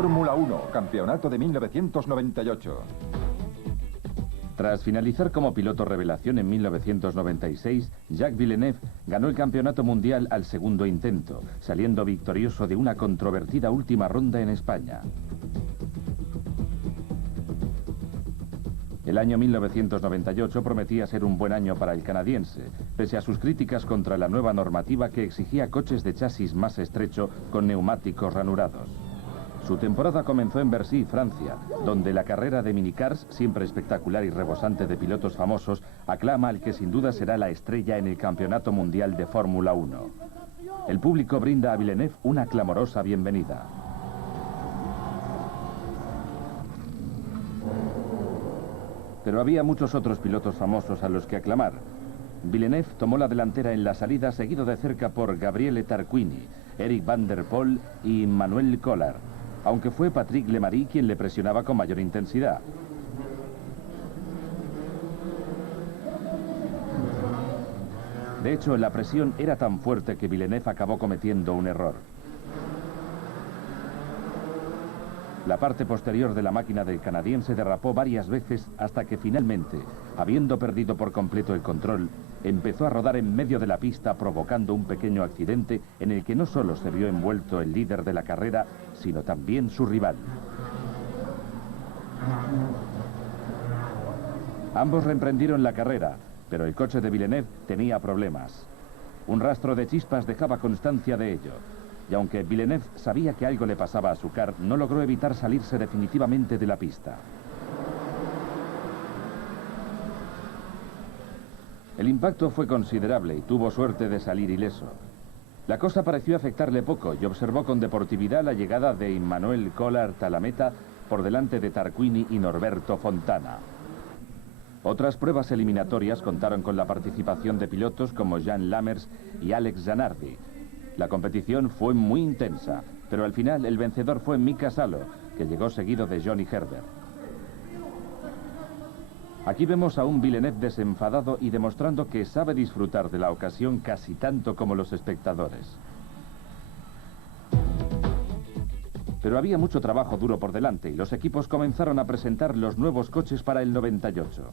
Fórmula 1, campeonato de 1998. Tras finalizar como piloto revelación en 1996, Jacques Villeneuve ganó el campeonato mundial al segundo intento, saliendo victorioso de una controvertida última ronda en España. El año 1998 prometía ser un buen año para el canadiense, pese a sus críticas contra la nueva normativa que exigía coches de chasis más estrecho con neumáticos ranurados. Su temporada comenzó en Bercy, Francia, donde la carrera de minicars, siempre espectacular y rebosante de pilotos famosos, aclama al que sin duda será la estrella en el Campeonato Mundial de Fórmula 1. El público brinda a Villeneuve una clamorosa bienvenida. Pero había muchos otros pilotos famosos a los que aclamar. Villeneuve tomó la delantera en la salida, seguido de cerca por Gabriele Tarquini, Eric Van der Poel y Manuel Collard, aunque fue Patrick Lemarie quien le presionaba con mayor intensidad. De hecho, la presión era tan fuerte que Villeneuve acabó cometiendo un error. La parte posterior de la máquina del canadiense derrapó varias veces hasta que finalmente, habiendo perdido por completo el control, empezó a rodar en medio de la pista, provocando un pequeño accidente en el que no solo se vio envuelto el líder de la carrera, sino también su rival. Ambos reemprendieron la carrera, pero el coche de Villeneuve tenía problemas. Un rastro de chispas dejaba constancia de ello. Y aunque Villeneuve sabía que algo le pasaba a su car, no logró evitar salirse definitivamente de la pista. El impacto fue considerable y tuvo suerte de salir ileso. La cosa pareció afectarle poco y observó con deportividad la llegada de Emmanuel Collard a la meta por delante de Tarquini y Norberto Fontana. Otras pruebas eliminatorias contaron con la participación de pilotos como Jean Lammers y Alex Zanardi. La competición fue muy intensa, pero al final el vencedor fue Mika Salo, que llegó seguido de Johnny Herbert. Aquí vemos a un Villeneuve desenfadado y demostrando que sabe disfrutar de la ocasión casi tanto como los espectadores. Pero había mucho trabajo duro por delante y los equipos comenzaron a presentar los nuevos coches para el 98.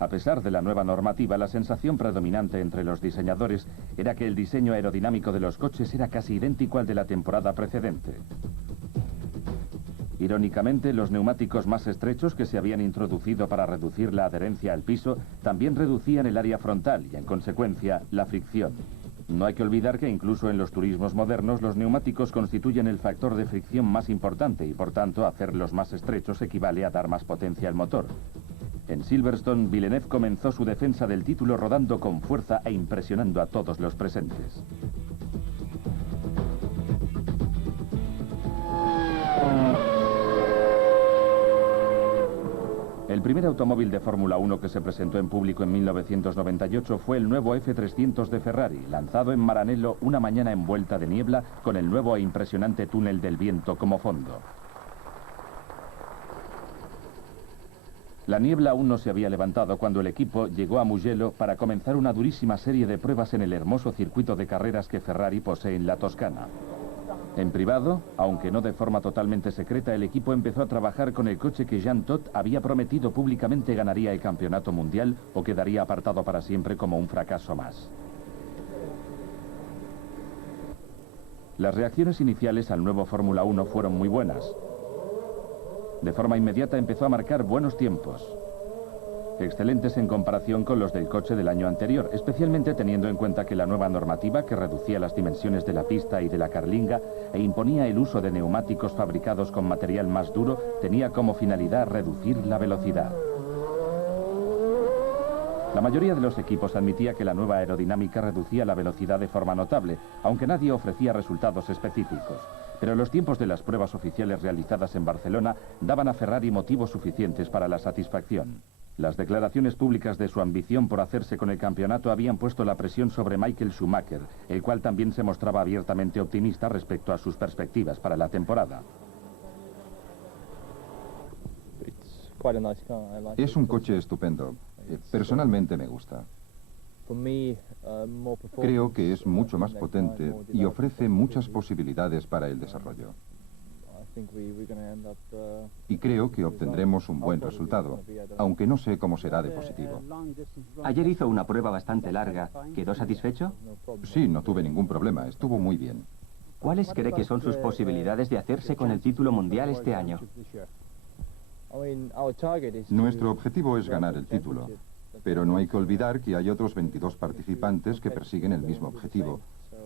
A pesar de la nueva normativa, la sensación predominante entre los diseñadores era que el diseño aerodinámico de los coches era casi idéntico al de la temporada precedente. Irónicamente, los neumáticos más estrechos que se habían introducido para reducir la adherencia al piso también reducían el área frontal y, en consecuencia, la fricción. No hay que olvidar que incluso en los turismos modernos los neumáticos constituyen el factor de fricción más importante y, por tanto, hacerlos más estrechos equivale a dar más potencia al motor. En Silverstone, Villeneuve comenzó su defensa del título rodando con fuerza e impresionando a todos los presentes. El primer automóvil de Fórmula 1 que se presentó en público en 1998 fue el nuevo F300 de Ferrari, lanzado en Maranello una mañana envuelta de niebla con el nuevo e impresionante túnel del viento como fondo. La niebla aún no se había levantado cuando el equipo llegó a Mugello para comenzar una durísima serie de pruebas en el hermoso circuito de carreras que Ferrari posee en la Toscana. En privado, aunque no de forma totalmente secreta, el equipo empezó a trabajar con el coche que Jean Todt había prometido públicamente ganaría el campeonato mundial o quedaría apartado para siempre como un fracaso más. Las reacciones iniciales al nuevo Fórmula 1 fueron muy buenas. De forma inmediata empezó a marcar buenos tiempos, excelentes en comparación con los del coche del año anterior, especialmente teniendo en cuenta que la nueva normativa, que reducía las dimensiones de la pista y de la carlinga e imponía el uso de neumáticos fabricados con material más duro, tenía como finalidad reducir la velocidad. La mayoría de los equipos admitía que la nueva aerodinámica reducía la velocidad de forma notable, aunque nadie ofrecía resultados específicos. Pero los tiempos de las pruebas oficiales realizadas en Barcelona daban a Ferrari motivos suficientes para la satisfacción. Las declaraciones públicas de su ambición por hacerse con el campeonato habían puesto la presión sobre Michael Schumacher, el cual también se mostraba abiertamente optimista respecto a sus perspectivas para la temporada. Es un coche estupendo. Personalmente me gusta. Creo que es mucho más potente y ofrece muchas posibilidades para el desarrollo. Y creo que obtendremos un buen resultado, aunque no sé cómo será de positivo. Ayer hizo una prueba bastante larga. ¿Quedó satisfecho? Sí, no tuve ningún problema, estuvo muy bien. ¿Cuáles cree que son sus posibilidades de hacerse con el título mundial este año? Nuestro objetivo es ganar el título, pero no hay que olvidar que hay otros 22 participantes que persiguen el mismo objetivo,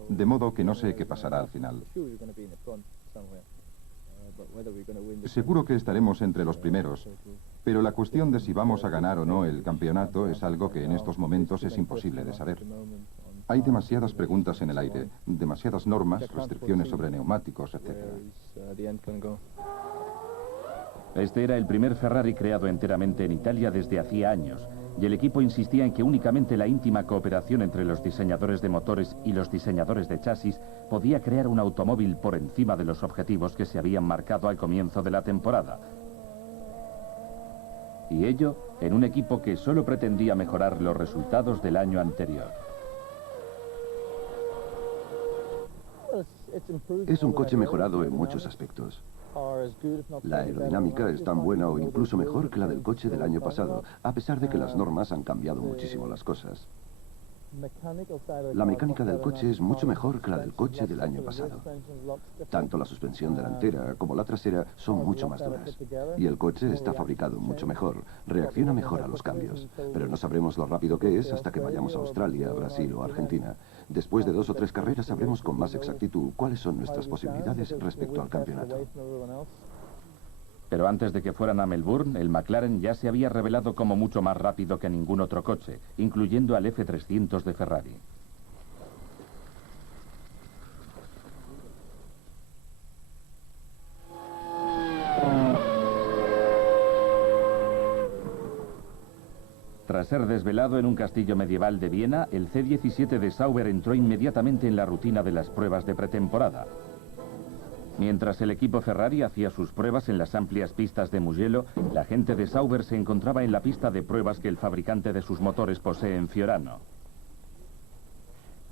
de modo que no sé qué pasará al final. Seguro que estaremos entre los primeros, pero la cuestión de si vamos a ganar o no el campeonato es algo que en estos momentos es imposible de saber. Hay demasiadas preguntas en el aire, demasiadas normas, restricciones sobre neumáticos, etc. Este era el primer Ferrari creado enteramente en Italia desde hacía años, y el equipo insistía en que únicamente la íntima cooperación entre los diseñadores de motores y los diseñadores de chasis podía crear un automóvil por encima de los objetivos que se habían marcado al comienzo de la temporada. Y ello en un equipo que solo pretendía mejorar los resultados del año anterior. Es un coche mejorado en muchos aspectos. La aerodinámica es tan buena o incluso mejor que la del coche del año pasado, a pesar de que las normas han cambiado muchísimo las cosas. La mecánica del coche es mucho mejor que la del coche del año pasado. Tanto la suspensión delantera como la trasera son mucho más duras. Y el coche está fabricado mucho mejor, reacciona mejor a los cambios. Pero no sabremos lo rápido que es hasta que vayamos a Australia, Brasil o Argentina. Después de 2 o 3 carreras sabremos con más exactitud cuáles son nuestras posibilidades respecto al campeonato. Pero antes de que fueran a Melbourne, el McLaren ya se había revelado como mucho más rápido que ningún otro coche, incluyendo al F300 de Ferrari. Tras ser desvelado en un castillo medieval de Viena, el C-17 de Sauber entró inmediatamente en la rutina de las pruebas de pretemporada. Mientras el equipo Ferrari hacía sus pruebas en las amplias pistas de Mugello, la gente de Sauber se encontraba en la pista de pruebas que el fabricante de sus motores posee en Fiorano.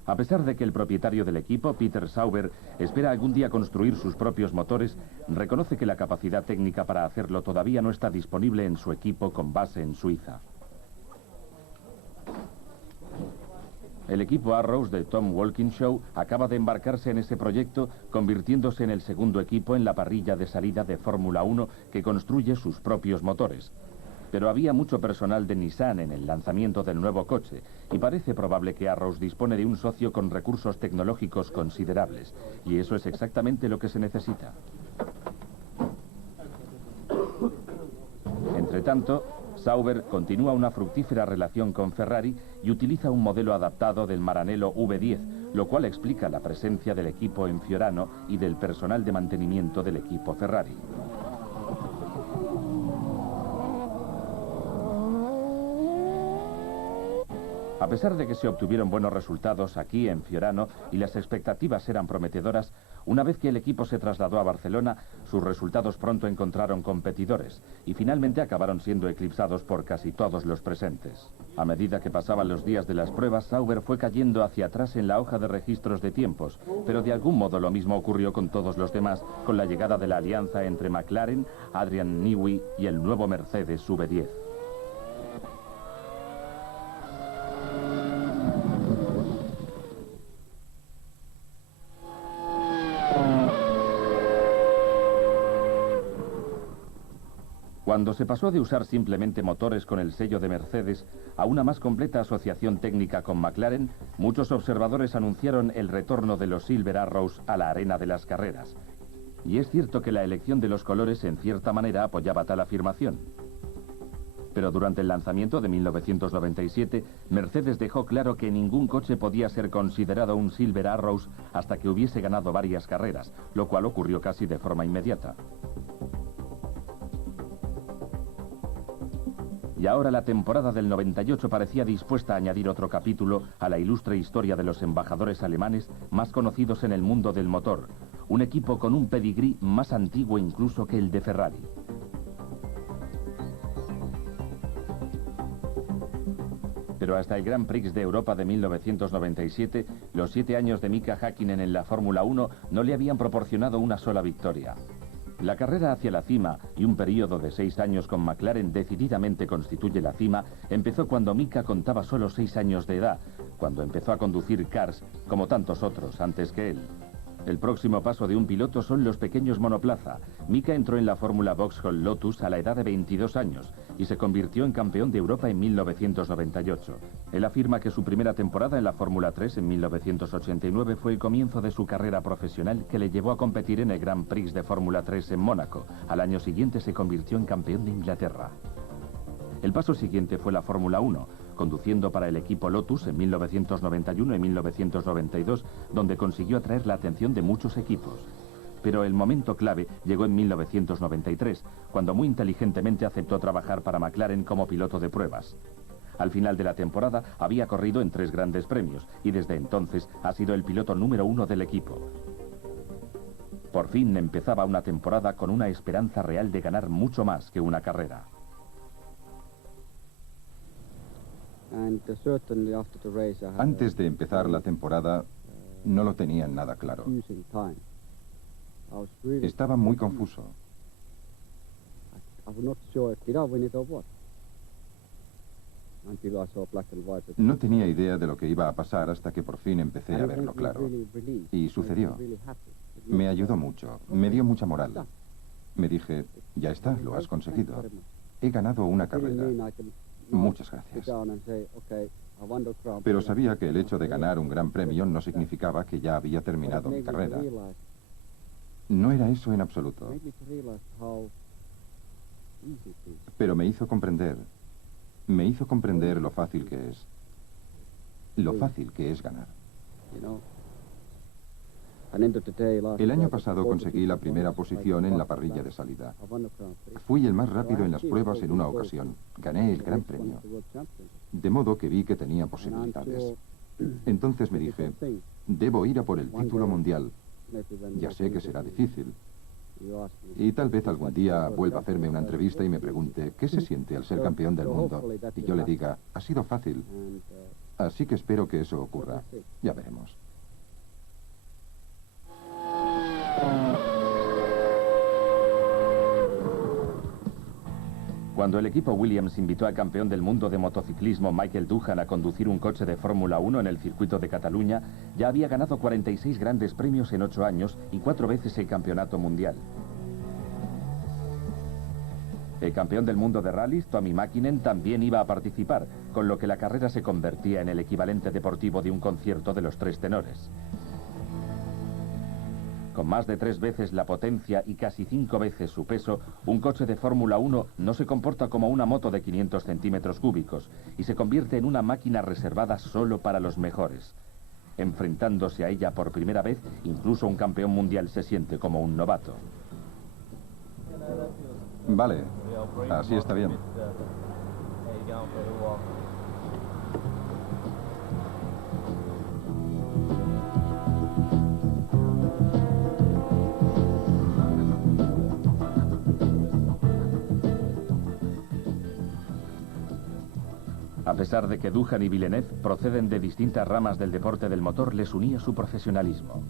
A pesar de que el propietario del equipo, Peter Sauber, espera algún día construir sus propios motores, reconoce que la capacidad técnica para hacerlo todavía no está disponible en su equipo con base en Suiza. El equipo Arrows de Tom Walkinshaw acaba de embarcarse en ese proyecto, convirtiéndose en el segundo equipo en la parrilla de salida de Fórmula 1 que construye sus propios motores. Pero había mucho personal de Nissan en el lanzamiento del nuevo coche, y parece probable que Arrows dispone de un socio con recursos tecnológicos considerables, y eso es exactamente lo que se necesita. Entre tanto, Sauber continúa una fructífera relación con Ferrari y utiliza un modelo adaptado del Maranello V10, lo cual explica la presencia del equipo en Fiorano y del personal de mantenimiento del equipo Ferrari. A pesar de que se obtuvieron buenos resultados aquí en Fiorano y las expectativas eran prometedoras, una vez que el equipo se trasladó a Barcelona, sus resultados pronto encontraron competidores y finalmente acabaron siendo eclipsados por casi todos los presentes. A medida que pasaban los días de las pruebas, Sauber fue cayendo hacia atrás en la hoja de registros de tiempos, pero de algún modo lo mismo ocurrió con todos los demás, con la llegada de la alianza entre McLaren, Adrian Newey y el nuevo Mercedes V10. Cuando se pasó de usar simplemente motores con el sello de Mercedes a una más completa asociación técnica con McLaren, muchos observadores anunciaron el retorno de los Silver Arrows a la arena de las carreras. Y es cierto que la elección de los colores en cierta manera apoyaba tal afirmación. Pero durante el lanzamiento de 1997, Mercedes dejó claro que ningún coche podía ser considerado un Silver Arrows hasta que hubiese ganado varias carreras, lo cual ocurrió casi de forma inmediata. Y ahora la temporada del 98 parecía dispuesta a añadir otro capítulo a la ilustre historia de los embajadores alemanes más conocidos en el mundo del motor, un equipo con un pedigrí más antiguo incluso que el de Ferrari. Pero hasta el Grand Prix de Europa de 1997, los 7 años de Mika Häkkinen en la Fórmula 1 no le habían proporcionado una sola victoria. La carrera hacia la cima y un periodo de 6 años con McLaren decididamente constituye la cima, empezó cuando Mika contaba solo 6 años de edad, cuando empezó a conducir Cars, como tantos otros antes que él. El próximo paso de un piloto son los pequeños monoplaza. Mika entró en la Fórmula Vauxhall Lotus a la edad de 22 años y se convirtió en campeón de Europa en 1998. Él afirma que su primera temporada en la Fórmula 3 en 1989 fue el comienzo de su carrera profesional que le llevó a competir en el Grand Prix de Fórmula 3 en Mónaco. Al año siguiente se convirtió en campeón de Inglaterra. El paso siguiente fue la Fórmula 1, conduciendo para el equipo Lotus en 1991 y 1992, donde consiguió atraer la atención de muchos equipos. Pero el momento clave llegó en 1993, cuando muy inteligentemente aceptó trabajar para McLaren como piloto de pruebas. Al final de la temporada había corrido en 3 grandes premios y desde entonces ha sido el piloto número 1 del equipo. Por fin empezaba una temporada con una esperanza real de ganar mucho más que una carrera. Antes de empezar la temporada, no lo tenía nada claro. Estaba muy confuso. No tenía idea de lo que iba a pasar hasta que por fin empecé a verlo claro. Y sucedió. Me ayudó mucho, me dio mucha moral. Me dije, ya está, lo has conseguido. He ganado una carrera. Muchas gracias. Pero sabía que el hecho de ganar un gran premio no significaba que ya había terminado mi carrera. No era eso en absoluto. Pero me hizo comprender lo fácil que es. Lo fácil que es ganar. El año pasado conseguí la primera posición en la parrilla de salida. Fui el más rápido en las pruebas en una ocasión. Gané el Gran Premio. De modo que vi que tenía posibilidades. Entonces me dije, debo ir a por el título mundial. Ya sé que será difícil. Y tal vez algún día vuelva a hacerme una entrevista y me pregunte, ¿qué se siente al ser campeón del mundo? Y yo le diga, ha sido fácil. Así que espero que eso ocurra. Ya veremos. Cuando el equipo Williams invitó al campeón del mundo de motociclismo Michael Doohan a conducir un coche de Fórmula 1 en el circuito de Cataluña, ya había ganado 46 grandes premios en 8 años y 4 veces el campeonato mundial. El campeón del mundo de rallies, Tommi Mäkinen, también iba a participar, con lo que la carrera se convertía en el equivalente deportivo de un concierto de los 3 tenores. Con más de 3 veces la potencia y casi 5 veces su peso, un coche de Fórmula 1 no se comporta como una moto de 500 centímetros cúbicos y se convierte en una máquina reservada solo para los mejores. Enfrentándose a ella por primera vez, incluso un campeón mundial se siente como un novato. Vale, así está bien. A pesar de que Doohan y Villeneuve proceden de distintas ramas del deporte del motor, les unía su profesionalismo.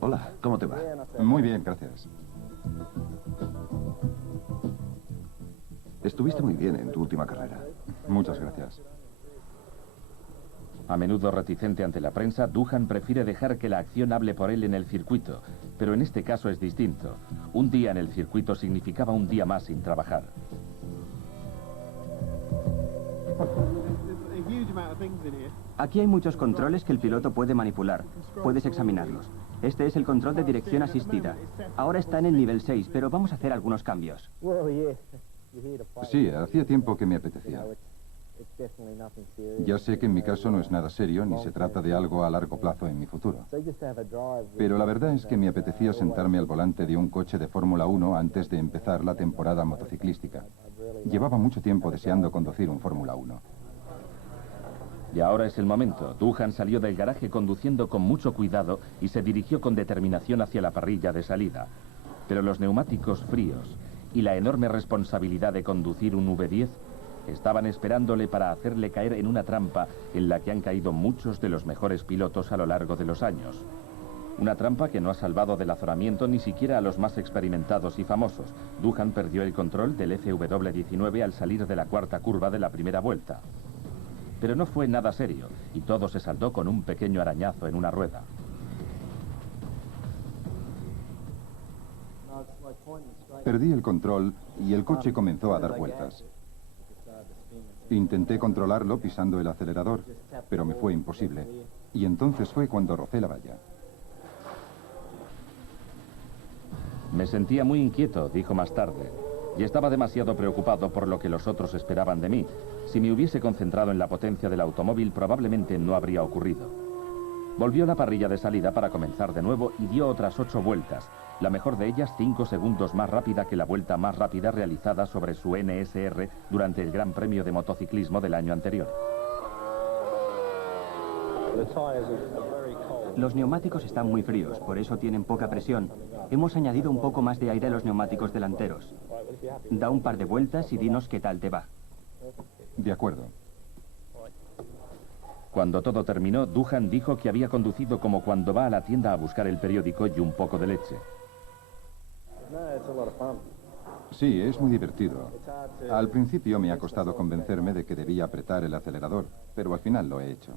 Hola, ¿cómo te va? Muy bien, gracias. Estuviste muy bien en tu última carrera. Muchas gracias. A menudo reticente ante la prensa, Doohan prefiere dejar que la acción hable por él en el circuito, pero en este caso es distinto. Un día en el circuito significaba un día más sin trabajar. Aquí hay muchos controles que el piloto puede manipular. Puedes examinarlos. Este es el control de dirección asistida. Ahora está en el nivel 6, pero vamos a hacer algunos cambios. Sí, hacía tiempo que me apetecía. Ya sé que en mi caso no es nada serio, ni se trata de algo a largo plazo en mi futuro. Pero la verdad es que me apetecía sentarme al volante de un coche de Fórmula 1 antes de empezar la temporada motociclística. Llevaba mucho tiempo deseando conducir un Fórmula 1. Y ahora es el momento. Doohan salió del garaje conduciendo con mucho cuidado y se dirigió con determinación hacia la parrilla de salida. Pero los neumáticos fríos y la enorme responsabilidad de conducir un V10 Estaban esperándole para hacerle caer en una trampa en la que han caído muchos de los mejores pilotos a lo largo de los años. Una trampa que no ha salvado del azoramiento ni siquiera a los más experimentados y famosos. Doohan perdió el control del FW19 al salir de la cuarta curva de la primera vuelta. Pero no fue nada serio, y todo se saldó con un pequeño arañazo en una rueda. Perdí el control y el coche comenzó a dar vueltas. Intenté controlarlo pisando el acelerador, pero me fue imposible. Y entonces fue cuando rocé la valla. Me sentía muy inquieto, dijo más tarde, y estaba demasiado preocupado por lo que los otros esperaban de mí. Si me hubiese concentrado en la potencia del automóvil, probablemente no habría ocurrido. Volvió a la parrilla de salida para comenzar de nuevo y dio otras 8 vueltas, la mejor de ellas 5 segundos más rápida que la vuelta más rápida realizada sobre su NSR durante el Gran Premio de Motociclismo del año anterior. Los neumáticos están muy fríos, por eso tienen poca presión. Hemos añadido un poco más de aire a los neumáticos delanteros. Da un par de vueltas y dinos qué tal te va. De acuerdo. Cuando todo terminó, Doohan dijo que había conducido como cuando va a la tienda a buscar el periódico y un poco de leche. Sí, es muy divertido. Al principio me ha costado convencerme de que debía apretar el acelerador, pero al final lo he hecho.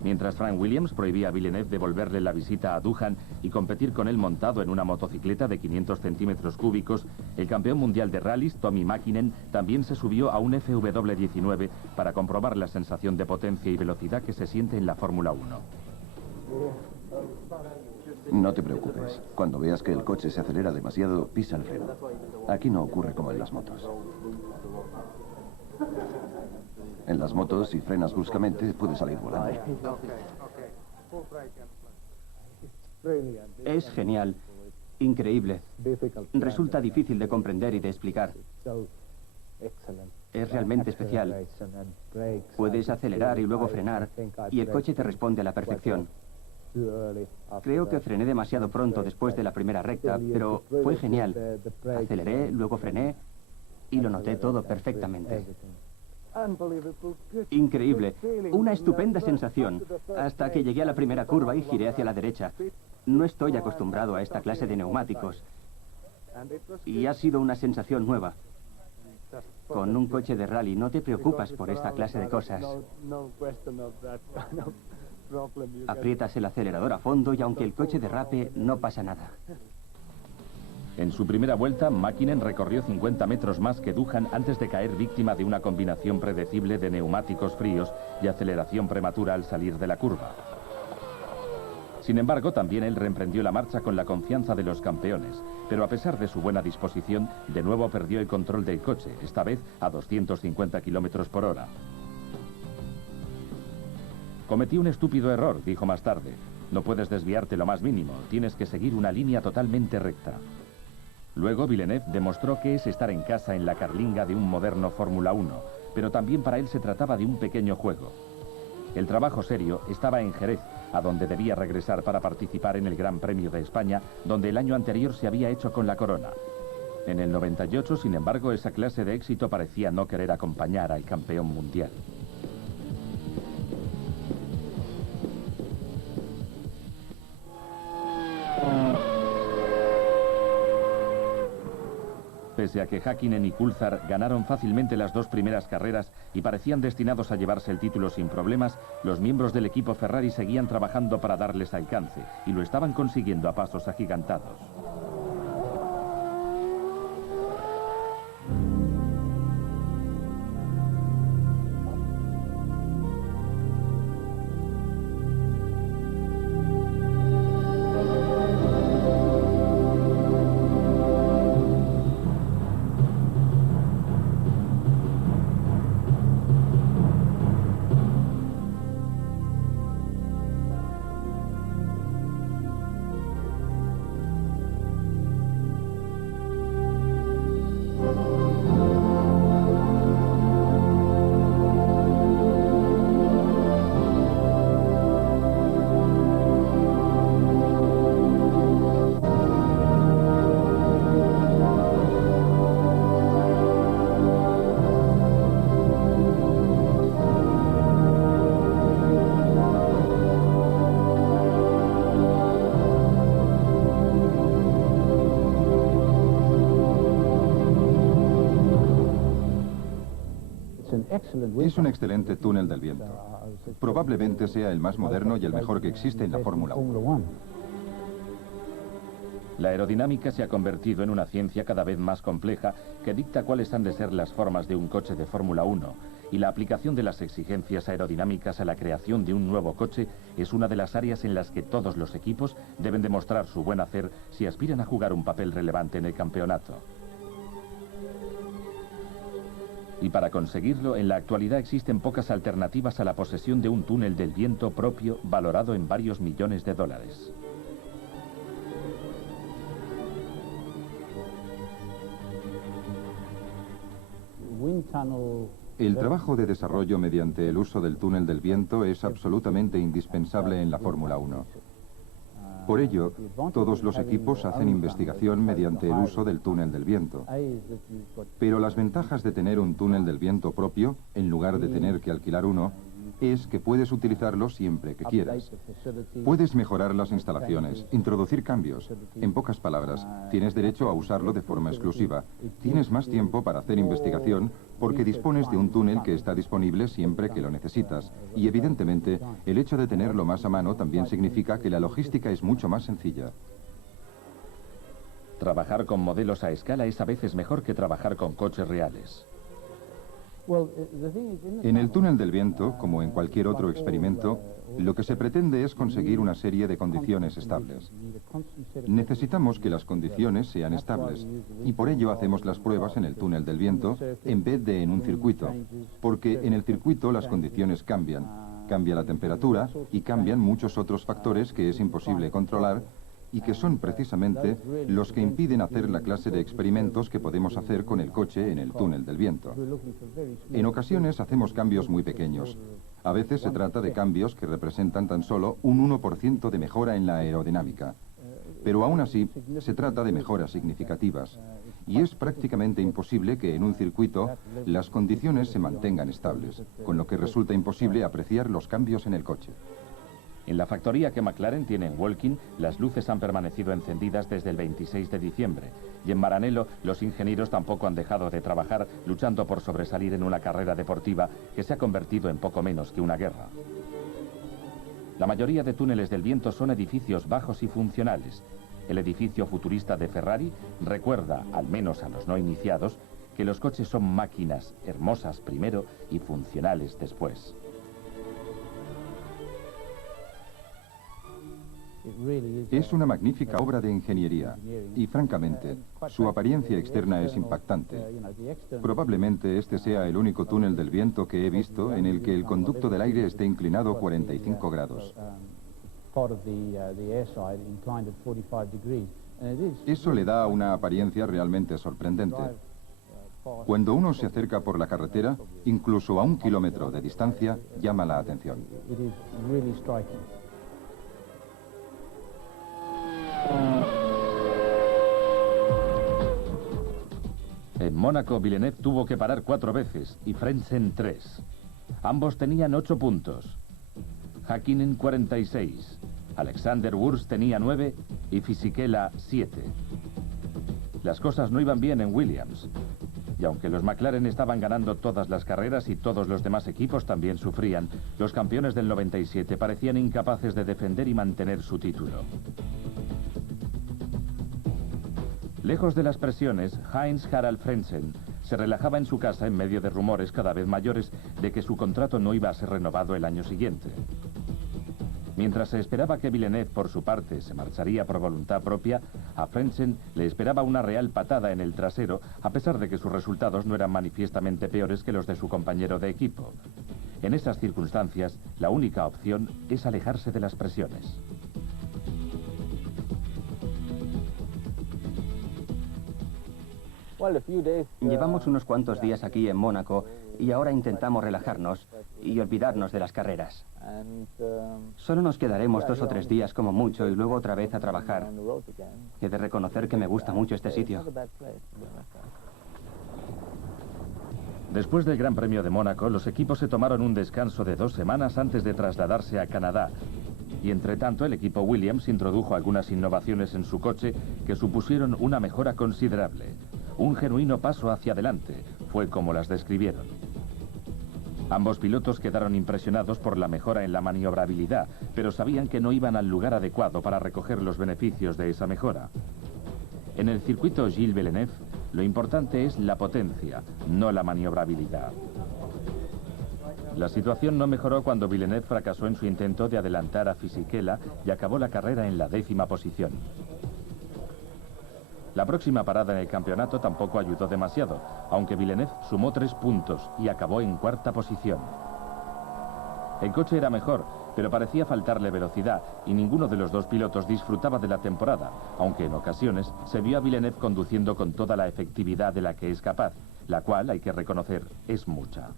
Mientras Frank Williams prohibía a Villeneuve devolverle la visita a Doohan y competir con él montado en una motocicleta de 500 centímetros cúbicos, el campeón mundial de rallies, Tommi Mäkinen, también se subió a un FW19 para comprobar la sensación de potencia y velocidad que se siente en la Fórmula 1. No te preocupes. Cuando veas que el coche se acelera demasiado, pisa el freno. Aquí no ocurre como en las motos. En las motos, si frenas bruscamente, puedes salir volando. Es genial, increíble. Resulta difícil de comprender y de explicar. Es realmente especial. Puedes acelerar y luego frenar, y el coche te responde a la perfección. Creo que frené demasiado pronto después de la primera recta, pero fue genial. Aceleré, luego frené, y lo noté todo perfectamente. Increíble, una estupenda sensación, hasta que llegué a la primera curva y giré hacia la derecha. No estoy acostumbrado a esta clase de neumáticos, y ha sido una sensación nueva. Con un coche de rally no te preocupas por esta clase de cosas. Aprietas el acelerador a fondo y aunque el coche derrape, no pasa nada. En su primera vuelta, Mäkinen recorrió 50 metros más que Doohan antes de caer víctima de una combinación predecible de neumáticos fríos y aceleración prematura al salir de la curva. Sin embargo, también él reemprendió la marcha con la confianza de los campeones, pero a pesar de su buena disposición, de nuevo perdió el control del coche, esta vez a 250 kilómetros por hora. Cometí un estúpido error, dijo más tarde. No puedes desviarte lo más mínimo, tienes que seguir una línea totalmente recta. Luego, Villeneuve demostró que es estar en casa en la carlinga de un moderno Fórmula 1, pero también para él se trataba de un pequeño juego. El trabajo serio estaba en Jerez, a donde debía regresar para participar en el Gran Premio de España, donde el año anterior se había hecho con la corona. En el 98, sin embargo, esa clase de éxito parecía no querer acompañar al campeón mundial. Pese a que Häkkinen y Coulthard ganaron fácilmente las 2 primeras carreras y parecían destinados a llevarse el título sin problemas, los miembros del equipo Ferrari seguían trabajando para darles alcance, y lo estaban consiguiendo a pasos agigantados. Es un excelente túnel del viento. Probablemente sea el más moderno y el mejor que existe en la Fórmula 1. La aerodinámica se ha convertido en una ciencia cada vez más compleja que dicta cuáles han de ser las formas de un coche de Fórmula 1, y la aplicación de las exigencias aerodinámicas a la creación de un nuevo coche es una de las áreas en las que todos los equipos deben demostrar su buen hacer si aspiran a jugar un papel relevante en el campeonato. Y para conseguirlo, en la actualidad existen pocas alternativas a la posesión de un túnel del viento propio valorado en varios millones de dólares. El trabajo de desarrollo mediante el uso del túnel del viento es absolutamente indispensable en la Fórmula 1. Por ello, todos los equipos hacen investigación mediante el uso del túnel del viento. Pero las ventajas de tener un túnel del viento propio, en lugar de tener que alquilar uno, es que puedes utilizarlo siempre que quieras. Puedes mejorar las instalaciones, introducir cambios. En pocas palabras, tienes derecho a usarlo de forma exclusiva. Tienes más tiempo para hacer investigación porque dispones de un túnel que está disponible siempre que lo necesitas. Y evidentemente, el hecho de tenerlo más a mano también significa que la logística es mucho más sencilla. Trabajar con modelos a escala es a veces mejor que trabajar con coches reales. En el túnel del viento, como en cualquier otro experimento, lo que se pretende es conseguir una serie de condiciones estables. Necesitamos que las condiciones sean estables, y por ello hacemos las pruebas en el túnel del viento en vez de en un circuito, porque en el circuito las condiciones cambian. Cambia la temperatura y cambian muchos otros factores que es imposible controlar y que son precisamente los que impiden hacer la clase de experimentos que podemos hacer con el coche en el túnel del viento. En ocasiones hacemos cambios muy pequeños. A veces se trata de cambios que representan tan solo un 1% de mejora en la aerodinámica. Pero aún así, se trata de mejoras significativas. Y es prácticamente imposible que en un circuito las condiciones se mantengan estables, con lo que resulta imposible apreciar los cambios en el coche. En la factoría que McLaren tiene en Woking, las luces han permanecido encendidas desde el 26 de diciembre. Y en Maranello, los ingenieros tampoco han dejado de trabajar, luchando por sobresalir en una carrera deportiva que se ha convertido en poco menos que una guerra. La mayoría de túneles del viento son edificios bajos y funcionales. El edificio futurista de Ferrari recuerda, al menos a los no iniciados, que los coches son máquinas hermosas primero y funcionales después. Es una magnífica obra de ingeniería y, francamente, su apariencia externa es impactante. Probablemente este sea el único túnel del viento que he visto en el que el conducto del aire esté inclinado 45 grados. Eso le da una apariencia realmente sorprendente. Cuando uno se acerca por la carretera, incluso a 1 kilómetro de distancia, llama la atención. En Mónaco, Villeneuve tuvo que parar 4 veces y Frentzen 3. Ambos tenían 8 puntos. Häkkinen 46. Alexander Wurz tenía 9 y Fisichella 7. Las cosas no iban bien en Williams. Y aunque los McLaren estaban ganando todas las carreras y todos los demás equipos también sufrían, los campeones del 97 parecían incapaces de defender y mantener su título. Lejos de las presiones, Heinz-Harald Frentzen se relajaba en su casa en medio de rumores cada vez mayores de que su contrato no iba a ser renovado el año siguiente. Mientras se esperaba que Villeneuve, por su parte, se marcharía por voluntad propia, a Frentzen le esperaba una real patada en el trasero, a pesar de que sus resultados no eran manifiestamente peores que los de su compañero de equipo. En esas circunstancias, la única opción es alejarse de las presiones. Llevamos unos cuantos días aquí en Mónaco y ahora intentamos relajarnos y olvidarnos de las carreras. Solo nos quedaremos 2 o 3 días como mucho y luego otra vez a trabajar. He de reconocer que me gusta mucho este sitio. Después del Gran Premio de Mónaco, los equipos se tomaron un descanso de 2 semanas antes de trasladarse a Canadá. Y entre tanto, el equipo Williams introdujo algunas innovaciones en su coche que supusieron una mejora considerable. Un genuino paso hacia adelante, fue como las describieron. Ambos pilotos quedaron impresionados por la mejora en la maniobrabilidad, pero sabían que no iban al lugar adecuado para recoger los beneficios de esa mejora. En el circuito Gilles Villeneuve, lo importante es la potencia, no la maniobrabilidad. La situación no mejoró cuando Villeneuve fracasó en su intento de adelantar a Fisichella y acabó la carrera en la 10ª posición. La próxima parada en el campeonato tampoco ayudó demasiado, aunque Villeneuve sumó 3 puntos y acabó en 4ª posición. El coche era mejor, pero parecía faltarle velocidad y ninguno de los dos pilotos disfrutaba de la temporada, aunque en ocasiones se vio a Villeneuve conduciendo con toda la efectividad de la que es capaz, la cual, hay que reconocer, es mucha.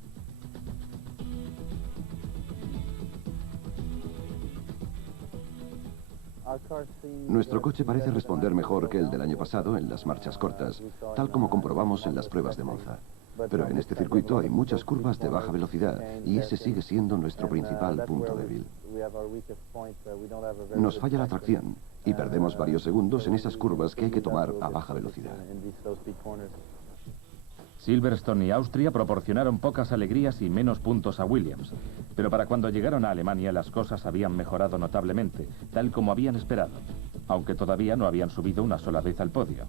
Nuestro coche parece responder mejor que el del año pasado en las marchas cortas, tal como comprobamos en las pruebas de Monza. Pero en este circuito hay muchas curvas de baja velocidad y ese sigue siendo nuestro principal punto débil. Nos falla la tracción y perdemos varios segundos en esas curvas que hay que tomar a baja velocidad. Silverstone y Austria proporcionaron pocas alegrías y menos puntos a Williams, pero para cuando llegaron a Alemania las cosas habían mejorado notablemente, tal como habían esperado, aunque todavía no habían subido una sola vez al podio.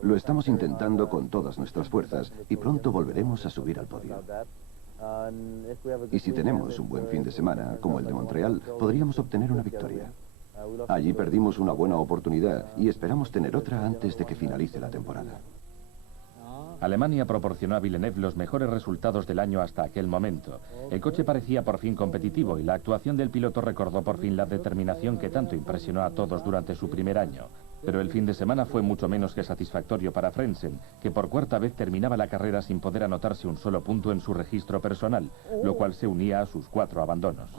Lo estamos intentando con todas nuestras fuerzas y pronto volveremos a subir al podio. Y si tenemos un buen fin de semana, como el de Montreal, podríamos obtener una victoria. Allí perdimos una buena oportunidad y esperamos tener otra antes de que finalice la temporada. Alemania proporcionó a Villeneuve los mejores resultados del año hasta aquel momento. El coche parecía por fin competitivo y la actuación del piloto recordó por fin la determinación que tanto impresionó a todos durante su primer año. Pero el fin de semana fue mucho menos que satisfactorio para Frentzen, que por 4ª vez terminaba la carrera sin poder anotarse un solo punto en su registro personal, lo cual se unía a sus 4 abandonos.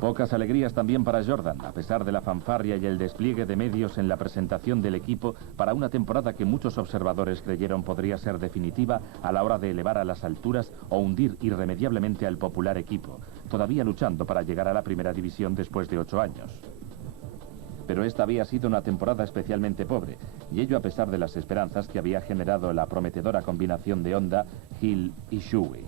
Pocas alegrías también para Jordan, a pesar de la fanfarria y el despliegue de medios en la presentación del equipo para una temporada que muchos observadores creyeron podría ser definitiva a la hora de elevar a las alturas o hundir irremediablemente al popular equipo, todavía luchando para llegar a la primera división después de 8 años. Pero esta había sido una temporada especialmente pobre, y ello a pesar de las esperanzas que había generado la prometedora combinación de Honda, Hill y Shuey.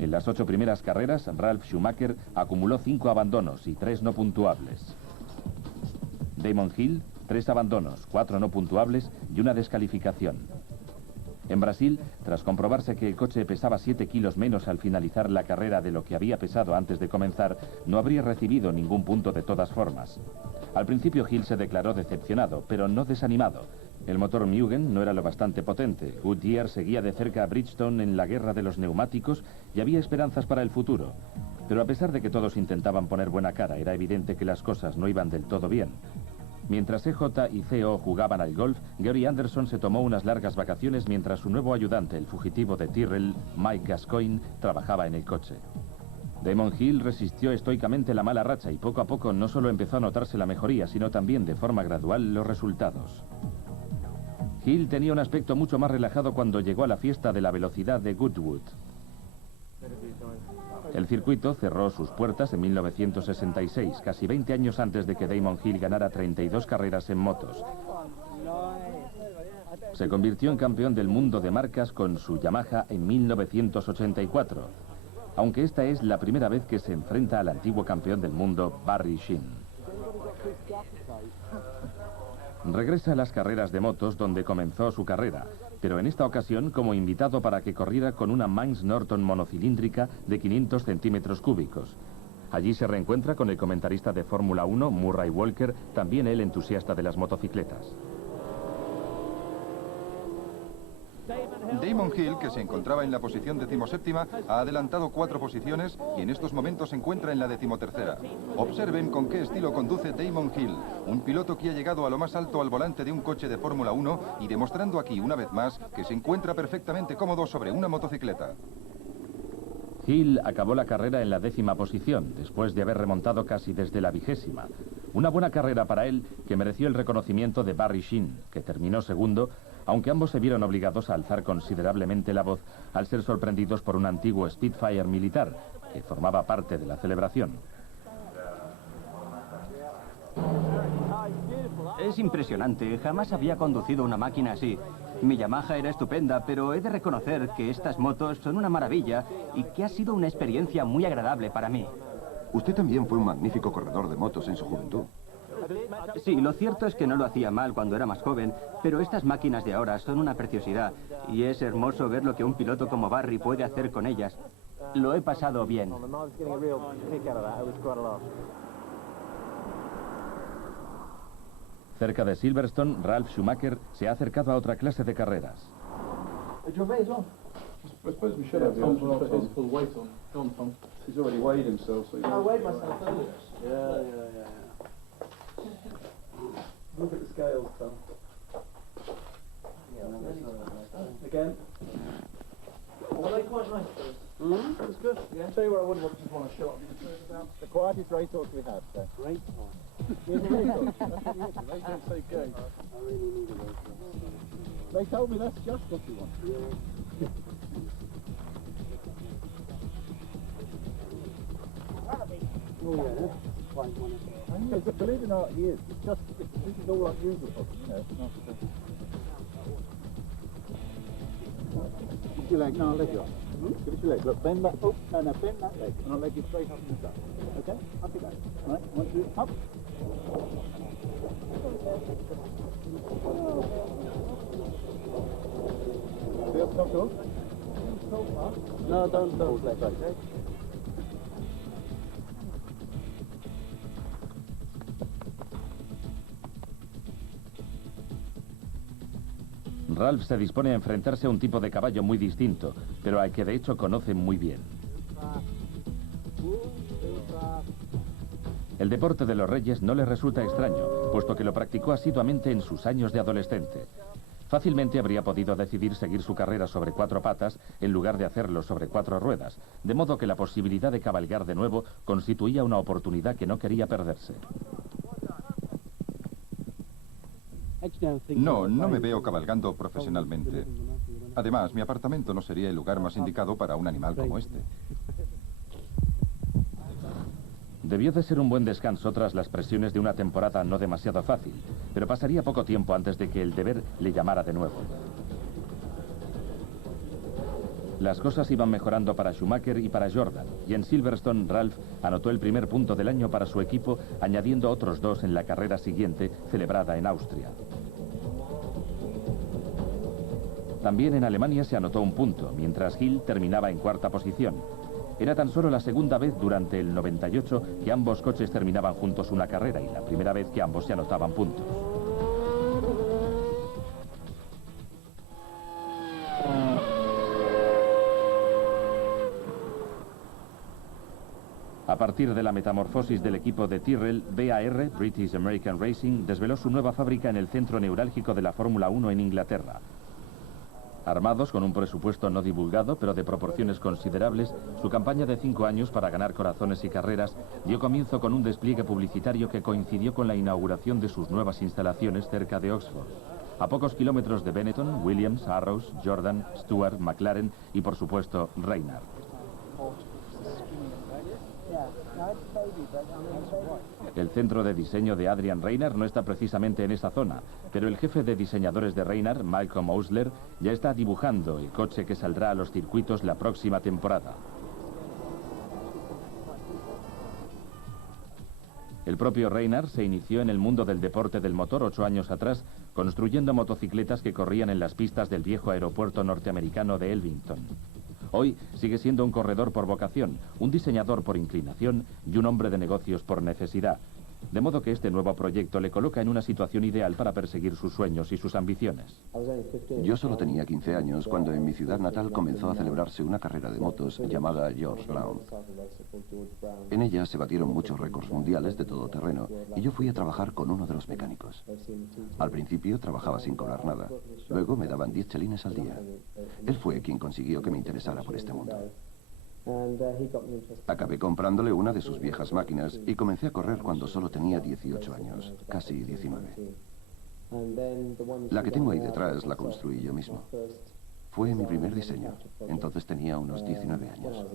En las 8 primeras carreras, Ralf Schumacher acumuló 5 abandonos y 3 no puntuables. Damon Hill, 3 abandonos, 4 no puntuables y una descalificación. En Brasil, tras comprobarse que el coche pesaba 7 kilos menos al finalizar la carrera de lo que había pesado antes de comenzar, no habría recibido ningún punto de todas formas. Al principio Hill se declaró decepcionado, pero no desanimado. El motor Mugen no era lo bastante potente, Goodyear seguía de cerca a Bridgestone en la guerra de los neumáticos y había esperanzas para el futuro. Pero a pesar de que todos intentaban poner buena cara, era evidente que las cosas no iban del todo bien. Mientras EJ y CO jugaban al golf, Gary Anderson se tomó unas largas vacaciones mientras su nuevo ayudante, el fugitivo de Tyrrell, Mike Gascoigne, trabajaba en el coche. Damon Hill resistió estoicamente la mala racha y poco a poco no solo empezó a notarse la mejoría, sino también de forma gradual los resultados. Hill tenía un aspecto mucho más relajado cuando llegó a la fiesta de la velocidad de Goodwood. El circuito cerró sus puertas en 1966, casi 20 años antes de que Damon Hill ganara 32 carreras en motos. Se convirtió en campeón del mundo de marcas con su Yamaha en 1984, aunque esta es la primera vez que se enfrenta al antiguo campeón del mundo, Barry Sheene. Regresa a las carreras de motos donde comenzó su carrera, pero en esta ocasión como invitado para que corriera con una Manx Norton monocilíndrica de 500 centímetros cúbicos. Allí se reencuentra con el comentarista de Fórmula 1, Murray Walker, también él entusiasta de las motocicletas. Damon Hill, que se encontraba en la posición 17ª, ha adelantado 4 posiciones y en estos momentos se encuentra en la 13ª. Observen con qué estilo conduce Damon Hill, un piloto que ha llegado a lo más alto al volante de un coche de Fórmula 1 y demostrando aquí una vez más que se encuentra perfectamente cómodo sobre una motocicleta. Hill acabó la carrera en la 10ª posición, después de haber remontado casi desde la 20ª. Una buena carrera para él que mereció el reconocimiento de Barry Sheene, que terminó segundo, aunque ambos se vieron obligados a alzar considerablemente la voz al ser sorprendidos por un antiguo Spitfire militar, que formaba parte de la celebración. Es impresionante, jamás había conducido una máquina así. Mi Yamaha era estupenda, pero he de reconocer que estas motos son una maravilla y que ha sido una experiencia muy agradable para mí. Usted también fue un magnífico corredor de motos en su juventud. Sí, lo cierto es que no lo hacía mal cuando era más joven, pero estas máquinas de ahora son una preciosidad y es hermoso ver lo que un piloto como Barry puede hacer con ellas. Lo he pasado bien. Cerca de Silverstone, Ralf Schumacher se ha acercado a otra clase de carreras. Believe it or not, he is. It's just, this is all unusual for him, you know. Give your leg, no, I'll leg you up. Give us your leg, look, bend that, oh, no, bend that leg, and I'll leg you straight up in the back. Okay? Up you go. All right, 1, 2, up. Feel comfortable? No, don't let go. Ralf se dispone a enfrentarse a un tipo de caballo muy distinto, pero al que de hecho conoce muy bien. El deporte de los reyes no le resulta extraño, puesto que lo practicó asiduamente en sus años de adolescente. Fácilmente habría podido decidir seguir su carrera sobre 4 patas en lugar de hacerlo sobre 4 ruedas, de modo que la posibilidad de cabalgar de nuevo constituía una oportunidad que no quería perderse. No me veo cabalgando profesionalmente. Además, mi apartamento no sería el lugar más indicado para un animal como este. Debió de ser un buen descanso tras las presiones de una temporada no demasiado fácil, pero pasaría poco tiempo antes de que el deber le llamara de nuevo. Las cosas iban mejorando para Schumacher y para Jordan, y en Silverstone Ralf anotó el primer punto del año para su equipo, añadiendo otros 2 en la carrera siguiente, celebrada en Austria. También en Alemania se anotó un punto, mientras Hill terminaba en 4ª posición. Era tan solo la segunda vez durante el 98 que ambos coches terminaban juntos una carrera y la primera vez que ambos se anotaban puntos. A partir de la metamorfosis del equipo de Tyrrell, BAR, British American Racing, desveló su nueva fábrica en el centro neurálgico de la Fórmula 1 en Inglaterra. Armados con un presupuesto no divulgado, pero de proporciones considerables, su campaña de 5 años para ganar corazones y carreras dio comienzo con un despliegue publicitario que coincidió con la inauguración de sus nuevas instalaciones cerca de Oxford. A pocos kilómetros de Benetton, Williams, Arrows, Jordan, Stewart, McLaren y, por supuesto, Reynard. El centro de diseño de Adrian Reynard no está precisamente en esa zona, pero el jefe de diseñadores de Reynard, Malcolm Osler, ya está dibujando el coche que saldrá a los circuitos la próxima temporada. El propio Reynard se inició en el mundo del deporte del motor 8 años atrás, construyendo motocicletas que corrían en las pistas del viejo aeropuerto norteamericano de Elvington. Hoy sigue siendo un corredor por vocación, un diseñador por inclinación y un hombre de negocios por necesidad. De modo que este nuevo proyecto le coloca en una situación ideal para perseguir sus sueños y sus ambiciones. Yo solo tenía 15 años cuando en mi ciudad natal comenzó a celebrarse una carrera de motos llamada George Brown. En ella se batieron muchos récords mundiales de todo terreno y yo fui a trabajar con uno de los mecánicos. Al principio trabajaba sin cobrar nada, luego me daban 10 chelines al día. Él fue quien consiguió que me interesara por este mundo. Acabé comprándole una de sus viejas máquinas y comencé a correr cuando solo tenía 18 años, casi 19. La que tengo ahí detrás la construí yo mismo. Fue mi primer diseño. Entonces tenía unos 19 años.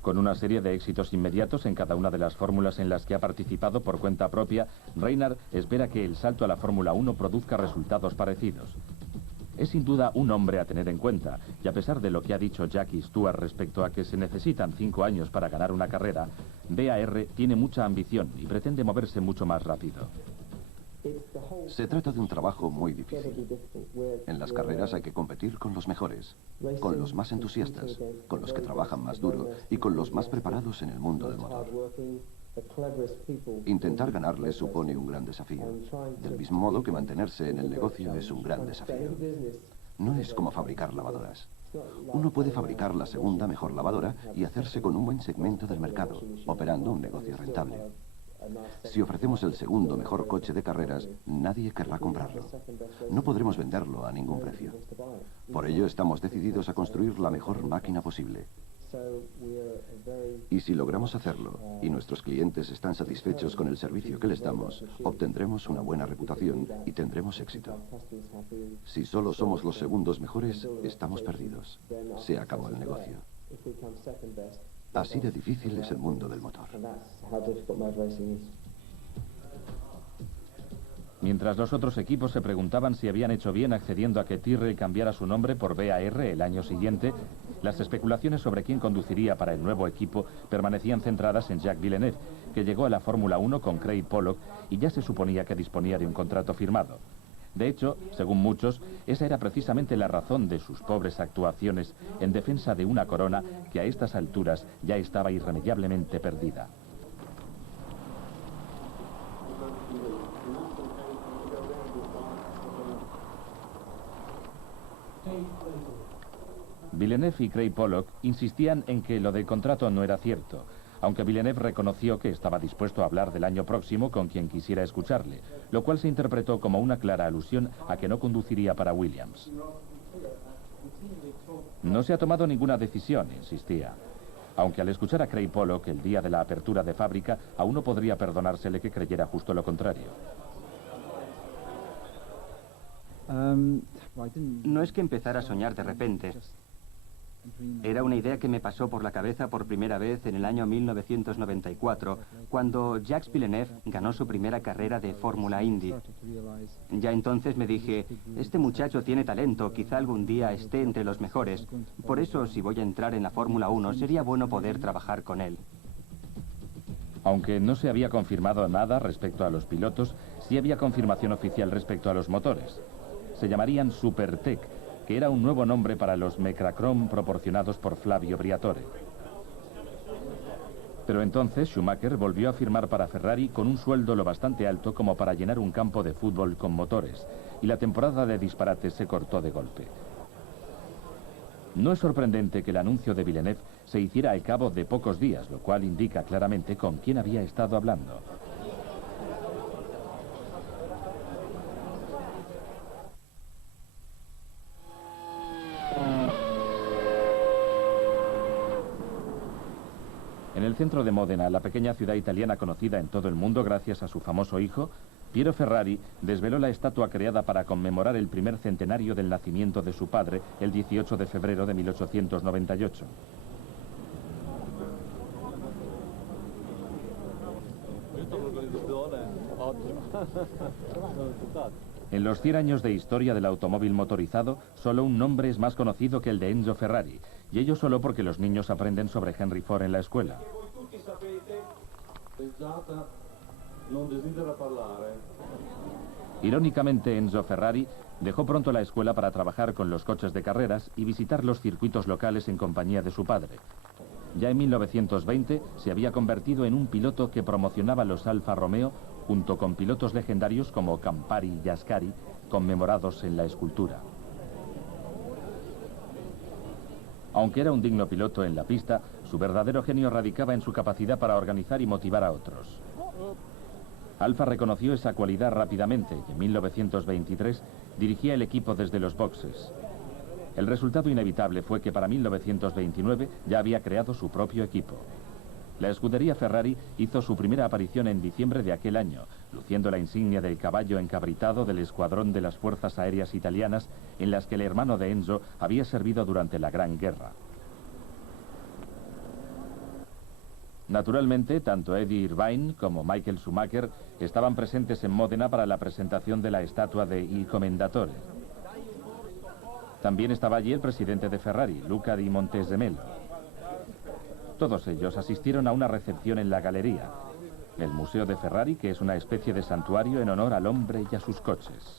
Con una serie de éxitos inmediatos en cada una de las fórmulas en las que ha participado por cuenta propia, Reynard espera que el salto a la Fórmula 1 produzca resultados parecidos. Es sin duda un hombre a tener en cuenta, y a pesar de lo que ha dicho Jackie Stewart respecto a que se necesitan 5 años para ganar una carrera, BAR tiene mucha ambición y pretende moverse mucho más rápido. Se trata de un trabajo muy difícil. En las carreras hay que competir con los mejores, con los más entusiastas, con los que trabajan más duro y con los más preparados en el mundo del motor. Intentar ganarles supone un gran desafío, del mismo modo que mantenerse en el negocio es un gran desafío. No es como fabricar lavadoras. Uno puede fabricar la segunda mejor lavadora y hacerse con un buen segmento del mercado, operando un negocio rentable. Si ofrecemos el segundo mejor coche de carreras, nadie querrá comprarlo. No podremos venderlo a ningún precio. Por ello estamos decididos a construir la mejor máquina posible. Y si logramos hacerlo, y nuestros clientes están satisfechos con el servicio que les damos, obtendremos una buena reputación y tendremos éxito. Si solo somos los segundos mejores, estamos perdidos. Se acabó el negocio. Así de difícil es el mundo del motor. Mientras los otros equipos se preguntaban si habían hecho bien accediendo a que Tyrrell cambiara su nombre por BAR el año siguiente, las especulaciones sobre quién conduciría para el nuevo equipo permanecían centradas en Jacques Villeneuve, que llegó a la Fórmula 1 con Craig Pollock y ya se suponía que disponía de un contrato firmado. De hecho, según muchos, esa era precisamente la razón de sus pobres actuaciones en defensa de una corona que a estas alturas ya estaba irremediablemente perdida. Villeneuve y Craig Pollock insistían en que lo del contrato no era cierto, aunque Villeneuve reconoció que estaba dispuesto a hablar del año próximo con quien quisiera escucharle, lo cual se interpretó como una clara alusión a que no conduciría para Williams. No se ha tomado ninguna decisión, insistía, aunque al escuchar a Craig Pollock el día de la apertura de fábrica, aún no podría perdonársele que creyera justo lo contrario. No es que empezara a soñar de repente. Era una idea que me pasó por la cabeza por primera vez en el año 1994, cuando Jacques Villeneuve ganó su primera carrera de Fórmula Indy. Ya entonces me dije, este muchacho tiene talento, quizá algún día esté entre los mejores. Por eso, si voy a entrar en la Fórmula 1, sería bueno poder trabajar con él. Aunque no se había confirmado nada respecto a los pilotos, sí había confirmación oficial respecto a los motores. Se llamarían Supertech, que era un nuevo nombre para los Mecrachrome proporcionados por Flavio Briatore. Pero entonces Schumacher volvió a firmar para Ferrari con un sueldo lo bastante alto como para llenar un campo de fútbol con motores, y la temporada de disparates se cortó de golpe. No es sorprendente que el anuncio de Villeneuve se hiciera al cabo de pocos días, lo cual indica claramente con quién había estado hablando. En el centro de Módena, la pequeña ciudad italiana conocida en todo el mundo gracias a su famoso hijo, Piero Ferrari desveló la estatua creada para conmemorar el primer centenario del nacimiento de su padre, el 18 de febrero de 1898. En los 100 años de historia del automóvil motorizado, solo un nombre es más conocido que el de Enzo Ferrari, y ello solo porque los niños aprenden sobre Henry Ford en la escuela. Irónicamente, Enzo Ferrari dejó pronto la escuela para trabajar con los coches de carreras y visitar los circuitos locales en compañía de su padre. Ya en 1920 se había convertido en un piloto que promocionaba los Alfa Romeo junto con pilotos legendarios como Campari y Ascari, conmemorados en la escultura. Aunque era un digno piloto en la pista, su verdadero genio radicaba en su capacidad para organizar y motivar a otros. Alfa reconoció esa cualidad rápidamente y en 1923 dirigía el equipo desde los boxes. El resultado inevitable fue que para 1929 ya había creado su propio equipo. La escudería Ferrari hizo su primera aparición en diciembre de aquel año, luciendo la insignia del caballo encabritado del escuadrón de las Fuerzas Aéreas Italianas, en las que el hermano de Enzo había servido durante la Gran Guerra. Naturalmente, tanto Eddie Irvine como Michael Schumacher estaban presentes en Módena para la presentación de la estatua de Il Commendatore. También estaba allí el presidente de Ferrari, Luca di Montezemelo. Todos ellos asistieron a una recepción en la galería, el Museo de Ferrari, que es una especie de santuario en honor al hombre y a sus coches.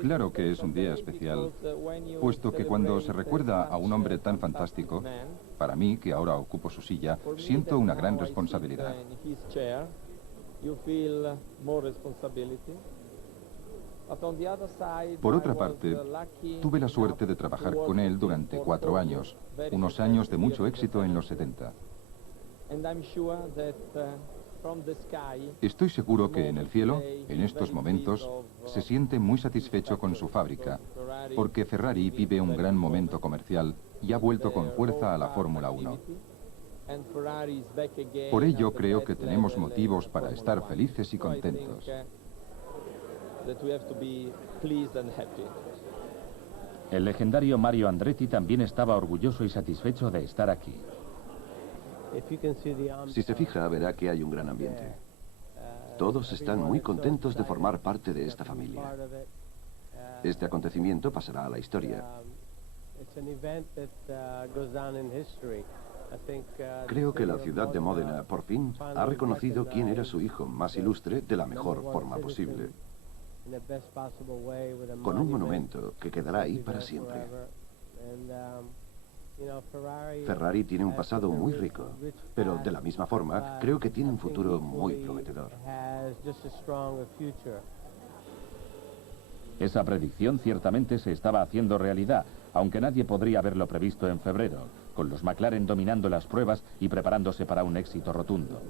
Claro que es un día especial, puesto que cuando se recuerda a un hombre tan fantástico, para mí, que ahora ocupo su silla, siento una gran responsabilidad. Por otra parte, tuve la suerte de trabajar con él durante 4 años, unos años de mucho éxito en los 70. Estoy seguro que en el cielo, en estos momentos, se siente muy satisfecho con su fábrica, porque Ferrari vive un gran momento comercial y ha vuelto con fuerza a la Fórmula 1. Por ello creo que tenemos motivos para estar felices y contentos. El legendario Mario Andretti también estaba orgulloso y satisfecho de estar aquí. Si se fija, verá que hay un gran ambiente. Todos están muy contentos de formar parte de esta familia. Este acontecimiento pasará a la historia. Creo que la ciudad de Módena, por fin, ha reconocido quién era su hijo más ilustre de la mejor forma posible. Con un monumento que quedará ahí para siempre. Ferrari tiene un pasado muy rico, pero de la misma forma, creo que tiene un futuro muy prometedor. Esa predicción ciertamente se estaba haciendo realidad, aunque nadie podría haberlo previsto en febrero, con los McLaren dominando las pruebas y preparándose para un éxito rotundo.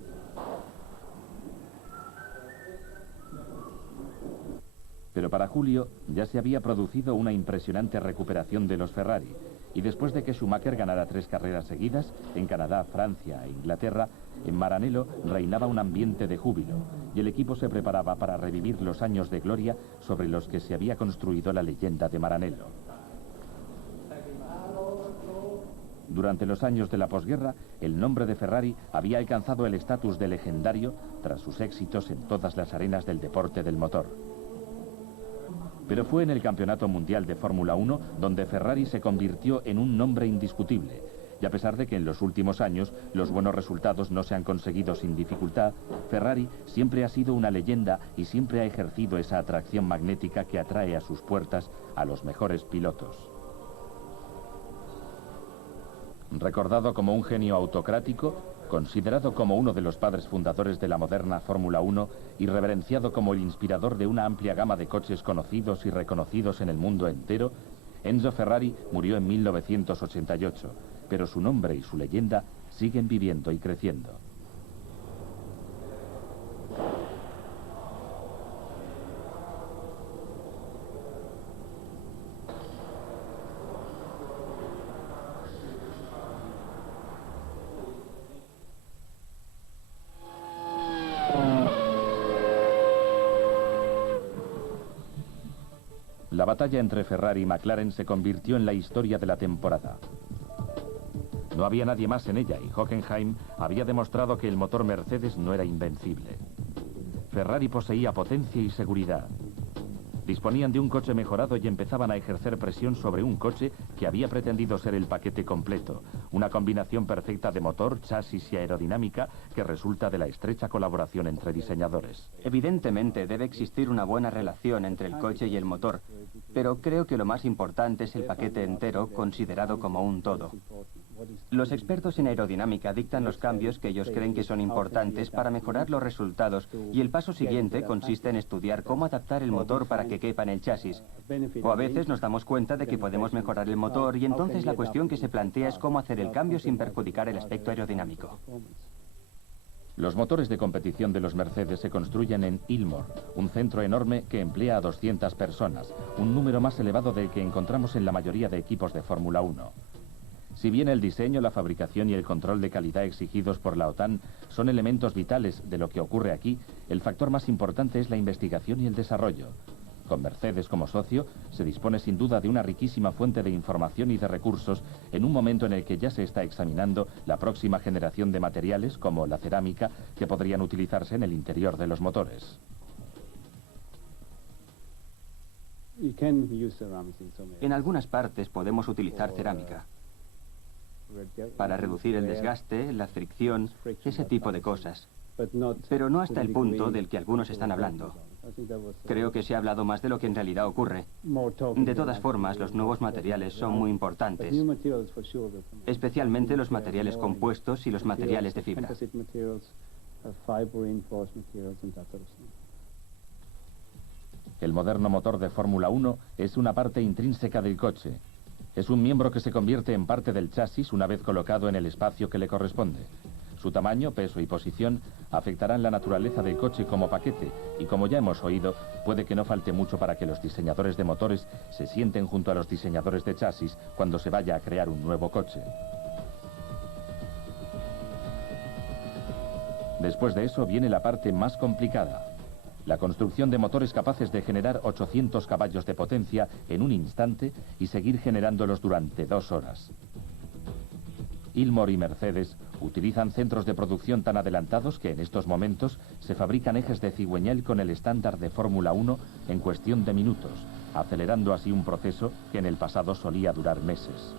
Pero para julio ya se había producido una impresionante recuperación de los Ferrari, y después de que Schumacher ganara 3 carreras seguidas, en Canadá, Francia e Inglaterra, en Maranello reinaba un ambiente de júbilo, y el equipo se preparaba para revivir los años de gloria sobre los que se había construido la leyenda de Maranello. Durante los años de la posguerra, el nombre de Ferrari había alcanzado el estatus de legendario tras sus éxitos en todas las arenas del deporte del motor. Pero fue en el Campeonato Mundial de Fórmula 1 donde Ferrari se convirtió en un nombre indiscutible, y a pesar de que en los últimos años los buenos resultados no se han conseguido sin dificultad, Ferrari siempre ha sido una leyenda y siempre ha ejercido esa atracción magnética que atrae a sus puertas a los mejores pilotos. Recordado como un genio autocrático, considerado como uno de los padres fundadores de la moderna Fórmula 1 y reverenciado como el inspirador de una amplia gama de coches conocidos y reconocidos en el mundo entero, Enzo Ferrari murió en 1988, pero su nombre y su leyenda siguen viviendo y creciendo. La batalla entre Ferrari y McLaren se convirtió en la historia de la temporada. No había nadie más en ella y Hockenheim había demostrado que el motor Mercedes no era invencible. Ferrari poseía potencia y seguridad. Disponían de un coche mejorado y empezaban a ejercer presión sobre un coche que había pretendido ser el paquete completo, una combinación perfecta de motor, chasis y aerodinámica que resulta de la estrecha colaboración entre diseñadores. Evidentemente debe existir una buena relación entre el coche y el motor, pero creo que lo más importante es el paquete entero considerado como un todo. Los expertos en aerodinámica dictan los cambios que ellos creen que son importantes para mejorar los resultados, y el paso siguiente consiste en estudiar cómo adaptar el motor para que quepa en el chasis. O a veces nos damos cuenta de que podemos mejorar el motor, y entonces la cuestión que se plantea es cómo hacer el cambio sin perjudicar el aspecto aerodinámico. Los motores de competición de los Mercedes se construyen en Ilmor, un centro enorme que emplea a 200 personas, un número más elevado del que encontramos en la mayoría de equipos de Fórmula 1. Si bien el diseño, la fabricación y el control de calidad exigidos por la OTAN son elementos vitales de lo que ocurre aquí, el factor más importante es la investigación y el desarrollo. Con Mercedes como socio, se dispone sin duda de una riquísima fuente de información y de recursos en un momento en el que ya se está examinando la próxima generación de materiales, como la cerámica, que podrían utilizarse en el interior de los motores. En algunas partes podemos utilizar cerámica para reducir el desgaste, la fricción, ese tipo de cosas. Pero no hasta el punto del que algunos están hablando. Creo que se ha hablado más de lo que en realidad ocurre. De todas formas, los nuevos materiales son muy importantes, especialmente los materiales compuestos y los materiales de fibra. El moderno motor de Fórmula 1 es una parte intrínseca del coche. Es un miembro que se convierte en parte del chasis una vez colocado en el espacio que le corresponde. Su tamaño, peso y posición afectarán la naturaleza del coche como paquete y, como ya hemos oído, puede que no falte mucho para que los diseñadores de motores se sienten junto a los diseñadores de chasis cuando se vaya a crear un nuevo coche. Después de eso viene la parte más complicada. La construcción de motores capaces de generar 800 caballos de potencia en un instante y seguir generándolos durante 2 horas. Ilmor y Mercedes utilizan centros de producción tan adelantados que en estos momentos se fabrican ejes de cigüeñal con el estándar de Fórmula 1 en cuestión de minutos, acelerando así un proceso que en el pasado solía durar meses.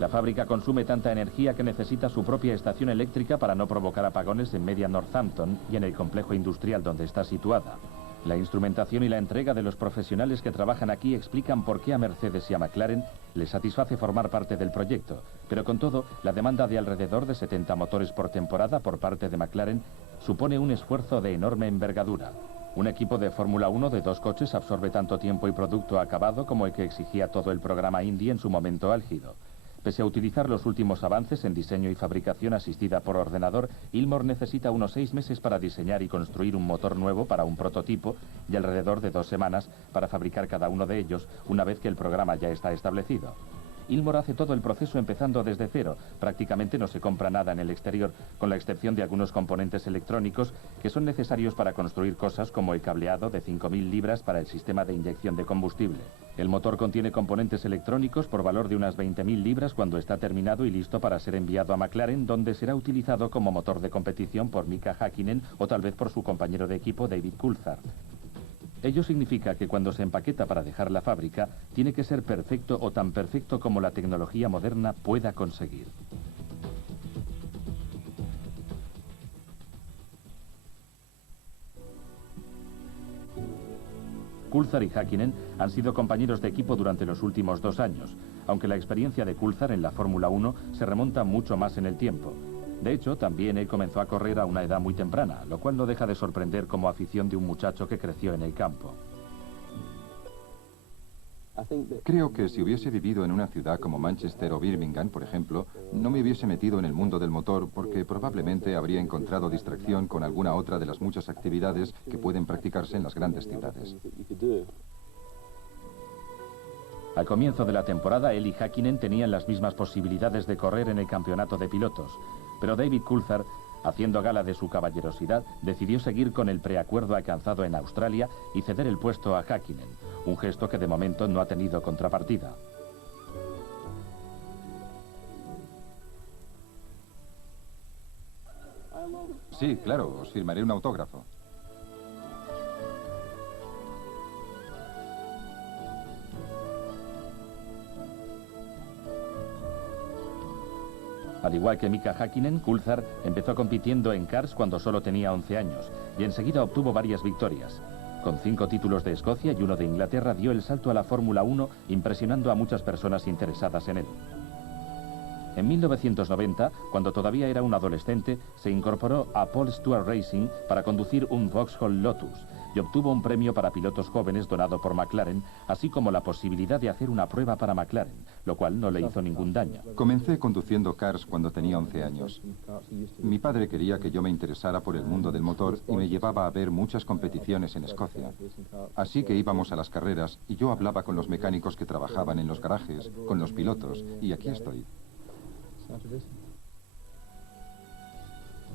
La fábrica consume tanta energía que necesita su propia estación eléctrica para no provocar apagones en media Northampton y en el complejo industrial donde está situada. La instrumentación y la entrega de los profesionales que trabajan aquí explican por qué a Mercedes y a McLaren les satisface formar parte del proyecto, pero con todo, la demanda de alrededor de 70 motores por temporada por parte de McLaren supone un esfuerzo de enorme envergadura. Un equipo de Fórmula 1 de 2 coches absorbe tanto tiempo y producto acabado como el que exigía todo el programa Indy en su momento álgido. Pese a utilizar los últimos avances en diseño y fabricación asistida por ordenador, Ilmor necesita unos 6 meses para diseñar y construir un motor nuevo para un prototipo y alrededor de 2 semanas para fabricar cada uno de ellos una vez que el programa ya está establecido. Ilmor hace todo el proceso empezando desde cero. Prácticamente no se compra nada en el exterior, con la excepción de algunos componentes electrónicos que son necesarios para construir cosas como el cableado de 5.000 libras para el sistema de inyección de combustible. El motor contiene componentes electrónicos por valor de unas 20.000 libras cuando está terminado y listo para ser enviado a McLaren, donde será utilizado como motor de competición por Mika Häkkinen o tal vez por su compañero de equipo David Coulthard. Ello significa que cuando se empaqueta para dejar la fábrica, tiene que ser perfecto o tan perfecto como la tecnología moderna pueda conseguir. Coulthard y Häkkinen han sido compañeros de equipo durante los últimos 2 años, aunque la experiencia de Coulthard en la Fórmula 1 se remonta mucho más en el tiempo. De hecho, también él comenzó a correr a una edad muy temprana, lo cual no deja de sorprender como afición de un muchacho que creció en el campo. Creo que si hubiese vivido en una ciudad como Manchester o Birmingham, por ejemplo, no me hubiese metido en el mundo del motor porque probablemente habría encontrado distracción con alguna otra de las muchas actividades que pueden practicarse en las grandes ciudades. Al comienzo de la temporada, él y Häkkinen tenían las mismas posibilidades de correr en el campeonato de pilotos, pero David Coulthard, haciendo gala de su caballerosidad, decidió seguir con el preacuerdo alcanzado en Australia y ceder el puesto a Häkkinen, un gesto que de momento no ha tenido contrapartida. Sí, claro, os firmaré un autógrafo. Al igual que Mika Häkkinen, Coulthard empezó compitiendo en karts cuando solo tenía 11 años y enseguida obtuvo varias victorias. Con 5 títulos de Escocia y 1 de Inglaterra dio el salto a la Fórmula 1, impresionando a muchas personas interesadas en él. En 1990, cuando todavía era un adolescente, se incorporó a Paul Stewart Racing para conducir un Vauxhall Lotus y obtuvo un premio para pilotos jóvenes donado por McLaren, así como la posibilidad de hacer una prueba para McLaren, lo cual no le hizo ningún daño. Comencé conduciendo cars cuando tenía 11 años. Mi padre quería que yo me interesara por el mundo del motor y me llevaba a ver muchas competiciones en Escocia. Así que íbamos a las carreras y yo hablaba con los mecánicos que trabajaban en los garajes, con los pilotos, y aquí estoy.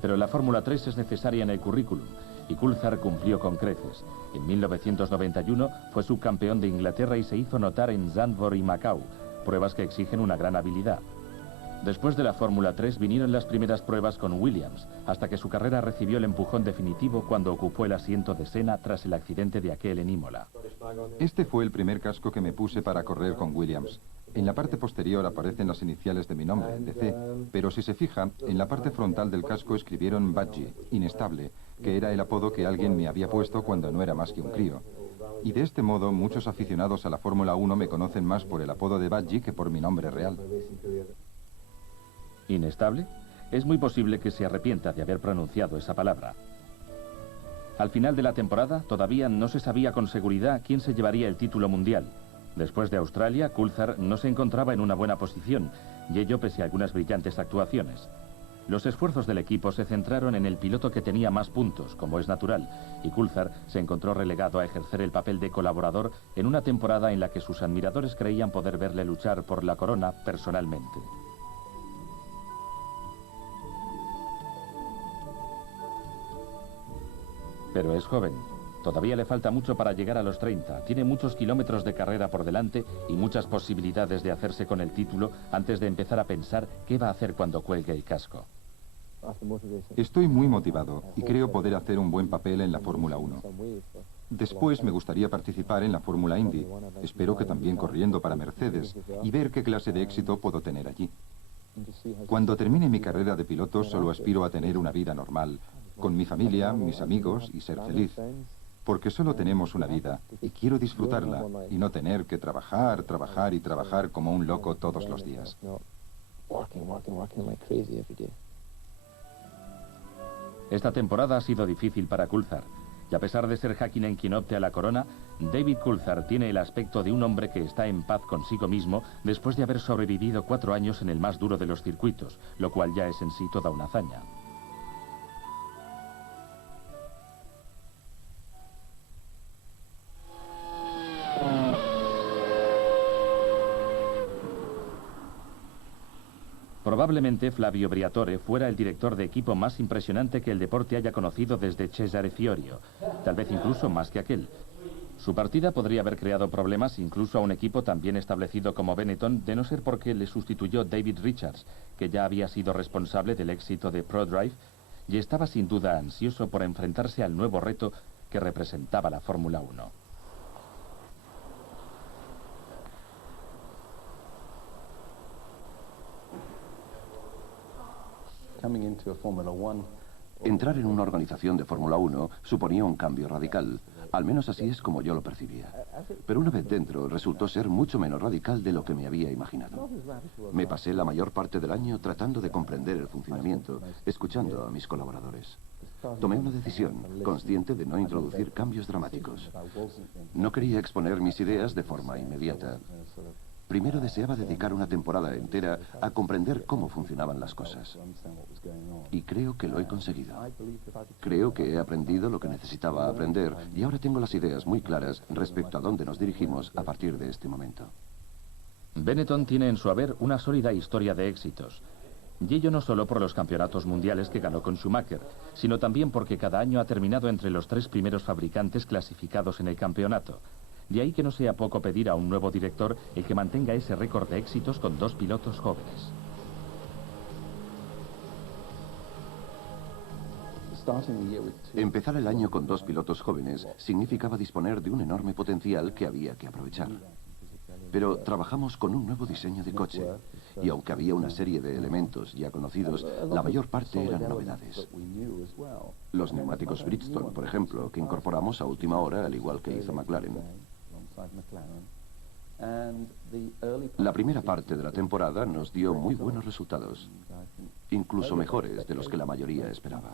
Pero la Fórmula 3 es necesaria en el currículum, y Coulthard cumplió con creces. En 1991 fue subcampeón de Inglaterra y se hizo notar en Zandvoort y Macau, pruebas que exigen una gran habilidad. Después de la Fórmula 3 vinieron las primeras pruebas con Williams, hasta que su carrera recibió el empujón definitivo cuando ocupó el asiento de Senna tras el accidente de aquel en Imola. Este fue el primer casco que me puse para correr con Williams. En la parte posterior aparecen las iniciales de mi nombre, DC, pero si se fija, en la parte frontal del casco escribieron Budgie, inestable, que era el apodo que alguien me había puesto cuando no era más que un crío. Y de este modo, muchos aficionados a la Fórmula 1 me conocen más por el apodo de Budgie que por mi nombre real. ¿Inestable? Es muy posible que se arrepienta de haber pronunciado esa palabra. Al final de la temporada, todavía no se sabía con seguridad quién se llevaría el título mundial. Después de Australia, Coulthard no se encontraba en una buena posición, y ello pese a algunas brillantes actuaciones. Los esfuerzos del equipo se centraron en el piloto que tenía más puntos, como es natural, y Coulthard se encontró relegado a ejercer el papel de colaborador en una temporada en la que sus admiradores creían poder verle luchar por la corona personalmente. Pero es joven. Todavía le falta mucho para llegar a los 30. Tiene muchos kilómetros de carrera por delante y muchas posibilidades de hacerse con el título antes de empezar a pensar qué va a hacer cuando cuelgue el casco. Estoy muy motivado y creo poder hacer un buen papel en la Fórmula 1. Después me gustaría participar en la Fórmula Indy. Espero que también corriendo para Mercedes y ver qué clase de éxito puedo tener allí. Cuando termine mi carrera de piloto solo aspiro a tener una vida normal, con mi familia, mis amigos y ser feliz. Porque solo tenemos una vida y quiero disfrutarla y no tener que trabajar, trabajar y trabajar como un loco todos los días. Esta temporada ha sido difícil para Coulthard, y a pesar de ser Häkkinen quien opte a la corona, David Coulthard tiene el aspecto de un hombre que está en paz consigo mismo después de haber sobrevivido 4 años en el más duro de los circuitos, lo cual ya es en sí toda una hazaña. Probablemente Flavio Briatore fuera el director de equipo más impresionante que el deporte haya conocido desde Cesare Fiorio, tal vez incluso más que aquel. Su partida podría haber creado problemas incluso a un equipo tan bien establecido como Benetton, de no ser porque le sustituyó David Richards, que ya había sido responsable del éxito de ProDrive y estaba sin duda ansioso por enfrentarse al nuevo reto que representaba la Fórmula 1. Entrar en una organización de Fórmula 1 suponía un cambio radical. Al menos así es como yo lo percibía. Pero una vez dentro resultó ser mucho menos radical de lo que me había imaginado. Me pasé la mayor parte del año tratando de comprender el funcionamiento, escuchando a mis colaboradores. Tomé una decisión, consciente de no introducir cambios dramáticos. No quería exponer mis ideas de forma inmediata. Primero deseaba dedicar una temporada entera a comprender cómo funcionaban las cosas. Y creo que lo he conseguido. Creo que he aprendido lo que necesitaba aprender y ahora tengo las ideas muy claras respecto a dónde nos dirigimos a partir de este momento. Benetton tiene en su haber una sólida historia de éxitos. Y ello no solo por los campeonatos mundiales que ganó con Schumacher, sino también porque cada año ha terminado entre los 3 primeros fabricantes clasificados en el campeonato. De ahí que no sea poco pedir a un nuevo director el que mantenga ese récord de éxitos con 2 pilotos jóvenes. Empezar el año con 2 pilotos jóvenes significaba disponer de un enorme potencial que había que aprovechar. Pero trabajamos con un nuevo diseño de coche, y aunque había una serie de elementos ya conocidos, la mayor parte eran novedades. Los neumáticos Bridgestone, por ejemplo, que incorporamos a última hora, al igual que hizo McLaren. La primera parte de la temporada nos dio muy buenos resultados, incluso mejores de los que la mayoría esperaba.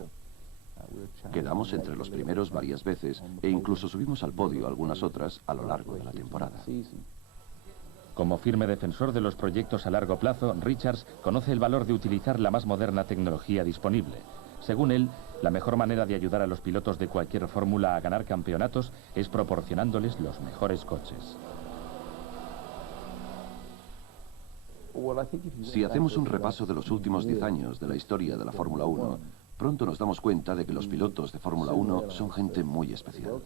Quedamos entre los primeros varias veces e incluso subimos al podio algunas otras a lo largo de la temporada. Como firme defensor de los proyectos a largo plazo, Richards conoce el valor de utilizar la más moderna tecnología disponible. Según él, la mejor manera de ayudar a los pilotos de cualquier fórmula a ganar campeonatos es proporcionándoles los mejores coches. Si hacemos un repaso de los últimos 10 años de la historia de la Fórmula 1, pronto nos damos cuenta de que los pilotos de Fórmula 1 son gente muy especial.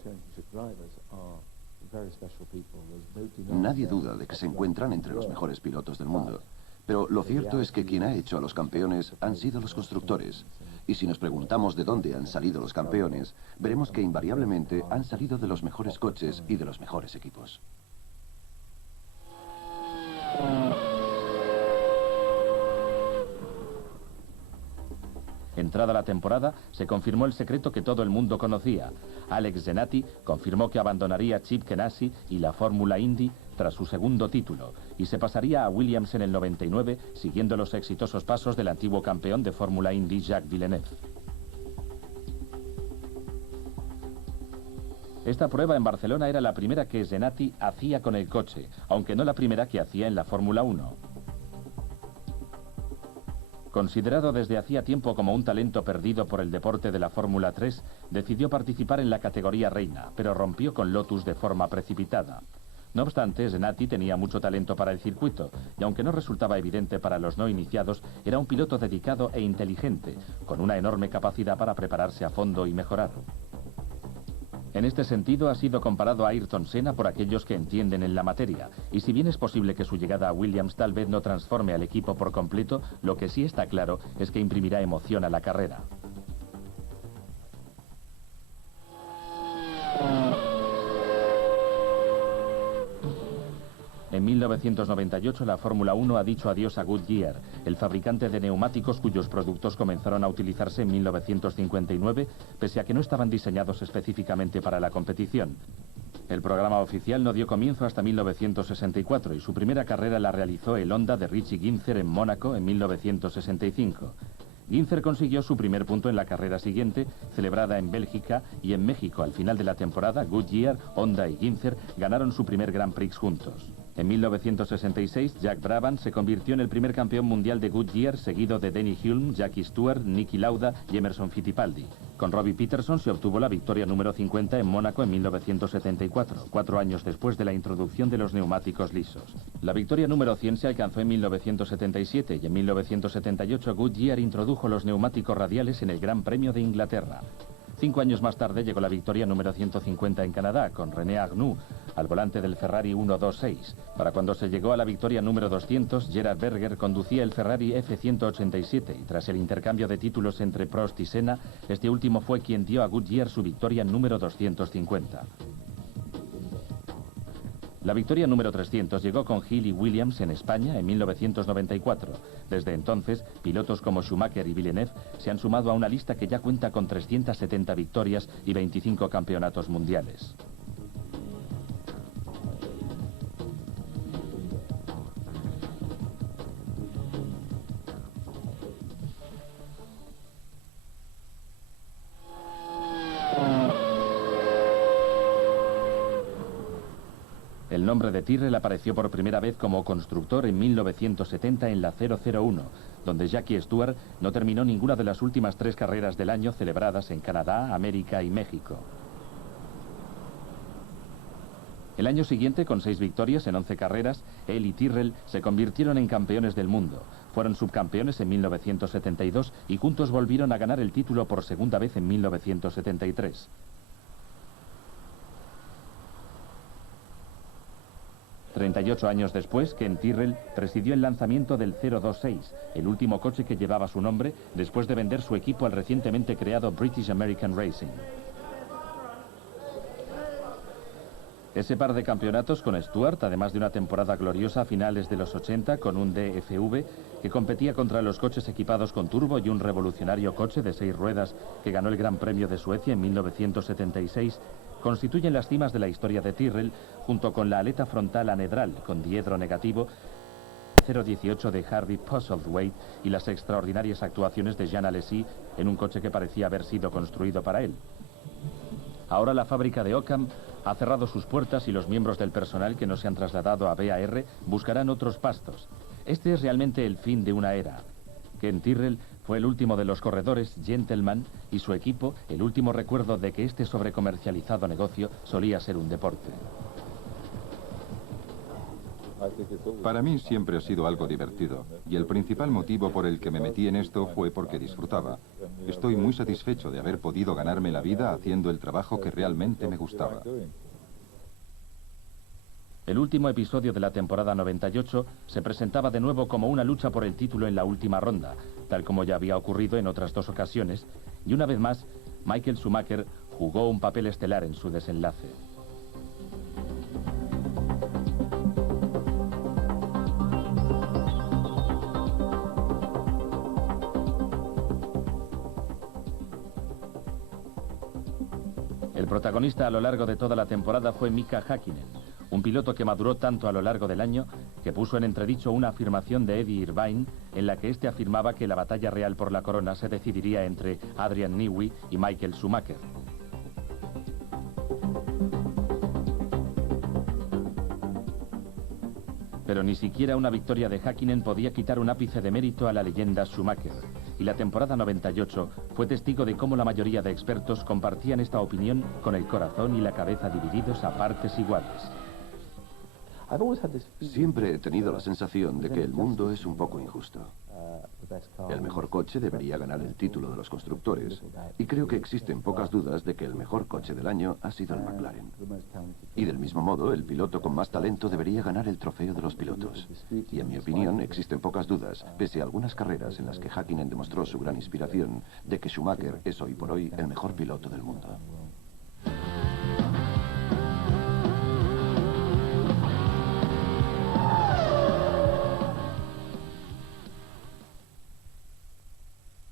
Nadie duda de que se encuentran entre los mejores pilotos del mundo, pero lo cierto es que quien ha hecho a los campeones han sido los constructores. Y si nos preguntamos de dónde han salido los campeones, veremos que invariablemente han salido de los mejores coches y de los mejores equipos. Entrada la temporada, se confirmó el secreto que todo el mundo conocía. Alex Zenati confirmó que abandonaría Chip Ganassi y la Fórmula Indy tras su segundo título y se pasaría a Williams en el 99, siguiendo los exitosos pasos del antiguo campeón de Fórmula Indy, Jacques Villeneuve. Esta prueba en Barcelona era la primera que Zenati hacía con el coche, aunque no la primera que hacía en la Fórmula 1. Considerado desde hacía tiempo como un talento perdido por el deporte de la Fórmula 3, decidió participar en la categoría reina, pero rompió con Lotus de forma precipitada. No obstante, Zenati tenía mucho talento para el circuito, y aunque no resultaba evidente para los no iniciados, era un piloto dedicado e inteligente, con una enorme capacidad para prepararse a fondo y mejorar. En este sentido, ha sido comparado a Ayrton Senna por aquellos que entienden en la materia, y si bien es posible que su llegada a Williams tal vez no transforme al equipo por completo, lo que sí está claro es que imprimirá emoción a la carrera. En 1998 la Fórmula 1 ha dicho adiós a Goodyear, el fabricante de neumáticos cuyos productos comenzaron a utilizarse en 1959, pese a que no estaban diseñados específicamente para la competición. El programa oficial no dio comienzo hasta 1964 y su primera carrera la realizó el Honda de Richie Ginther en Mónaco en 1965. Ginther consiguió su primer punto en la carrera siguiente, celebrada en Bélgica, y en México al final de la temporada, Goodyear, Honda y Ginther ganaron su primer Grand Prix juntos. En 1966, Jack Brabham se convirtió en el primer campeón mundial de Goodyear, seguido de Denny Hulme, Jackie Stewart, Niki Lauda y Emerson Fittipaldi. Con Robbie Peterson se obtuvo la victoria número 50 en Mónaco en 1974, 4 años después de la introducción de los neumáticos lisos. La victoria número 100 se alcanzó en 1977 y en 1978 Goodyear introdujo los neumáticos radiales en el Gran Premio de Inglaterra. 5 años más tarde llegó la victoria número 150 en Canadá, con René Arnoux al volante del Ferrari 126. Para cuando se llegó a la victoria número 200, Gerhard Berger conducía el Ferrari F187 y tras el intercambio de títulos entre Prost y Senna, este último fue quien dio a Goodyear su victoria número 250. La victoria número 300 llegó con Hill y Williams en España en 1994. Desde entonces, pilotos como Schumacher y Villeneuve se han sumado a una lista que ya cuenta con 370 victorias y 25 campeonatos mundiales. El nombre de Tyrrell apareció por primera vez como constructor en 1970 en la 001, donde Jackie Stewart no terminó ninguna de las últimas 3 carreras del año celebradas en Canadá, América y México. El año siguiente, con 6 victorias en 11 carreras, él y Tyrrell se convirtieron en campeones del mundo. Fueron subcampeones en 1972 y juntos volvieron a ganar el título por segunda vez en 1973. ...38 años después, Ken Tyrrell presidió el lanzamiento del 026, el último coche que llevaba su nombre después de vender su equipo al recientemente creado British American Racing. Ese par de campeonatos con Stewart, además de una temporada gloriosa a finales de los 80 con un DFV que competía contra los coches equipados con turbo y un revolucionario coche de 6 ruedas que ganó el Gran Premio de Suecia en 1976, constituyen las cimas de la historia de Tyrrell, junto con la aleta frontal anedral con diedro negativo, 018 de Harvey Postlethwaite y las extraordinarias actuaciones de Jean Alesi en un coche que parecía haber sido construido para él. Ahora la fábrica de Occam ha cerrado sus puertas y los miembros del personal que no se han trasladado a BAR buscarán otros pastos. Este es realmente el fin de una era. Ken Tyrrell fue el último de los corredores gentleman y su equipo el último recuerdo de que este sobrecomercializado negocio solía ser un deporte. Para mí siempre ha sido algo divertido, y el principal motivo por el que me metí en esto fue porque disfrutaba. Estoy muy satisfecho de haber podido ganarme la vida haciendo el trabajo que realmente me gustaba. El último episodio de la temporada 98 se presentaba de nuevo como una lucha por el título en la última ronda, tal como ya había ocurrido en otras 2 ocasiones, y una vez más, Michael Schumacher jugó un papel estelar en su desenlace. El protagonista a lo largo de toda la temporada fue Mika Häkkinen, un piloto que maduró tanto a lo largo del año que puso en entredicho una afirmación de Eddie Irvine en la que este afirmaba que la batalla real por la corona se decidiría entre Adrian Newey y Michael Schumacher. Pero ni siquiera una victoria de Häkkinen podía quitar un ápice de mérito a la leyenda Schumacher. Y la temporada 98 fue testigo de cómo la mayoría de expertos compartían esta opinión con el corazón y la cabeza divididos a partes iguales. Siempre he tenido la sensación de que el mundo es un poco injusto. El mejor coche debería ganar el título de los constructores, y creo que existen pocas dudas de que el mejor coche del año ha sido el McLaren. Y del mismo modo, el piloto con más talento debería ganar el trofeo de los pilotos. Y en mi opinión, existen pocas dudas, pese a algunas carreras en las que Häkkinen demostró su gran inspiración, de que Schumacher es hoy por hoy el mejor piloto del mundo.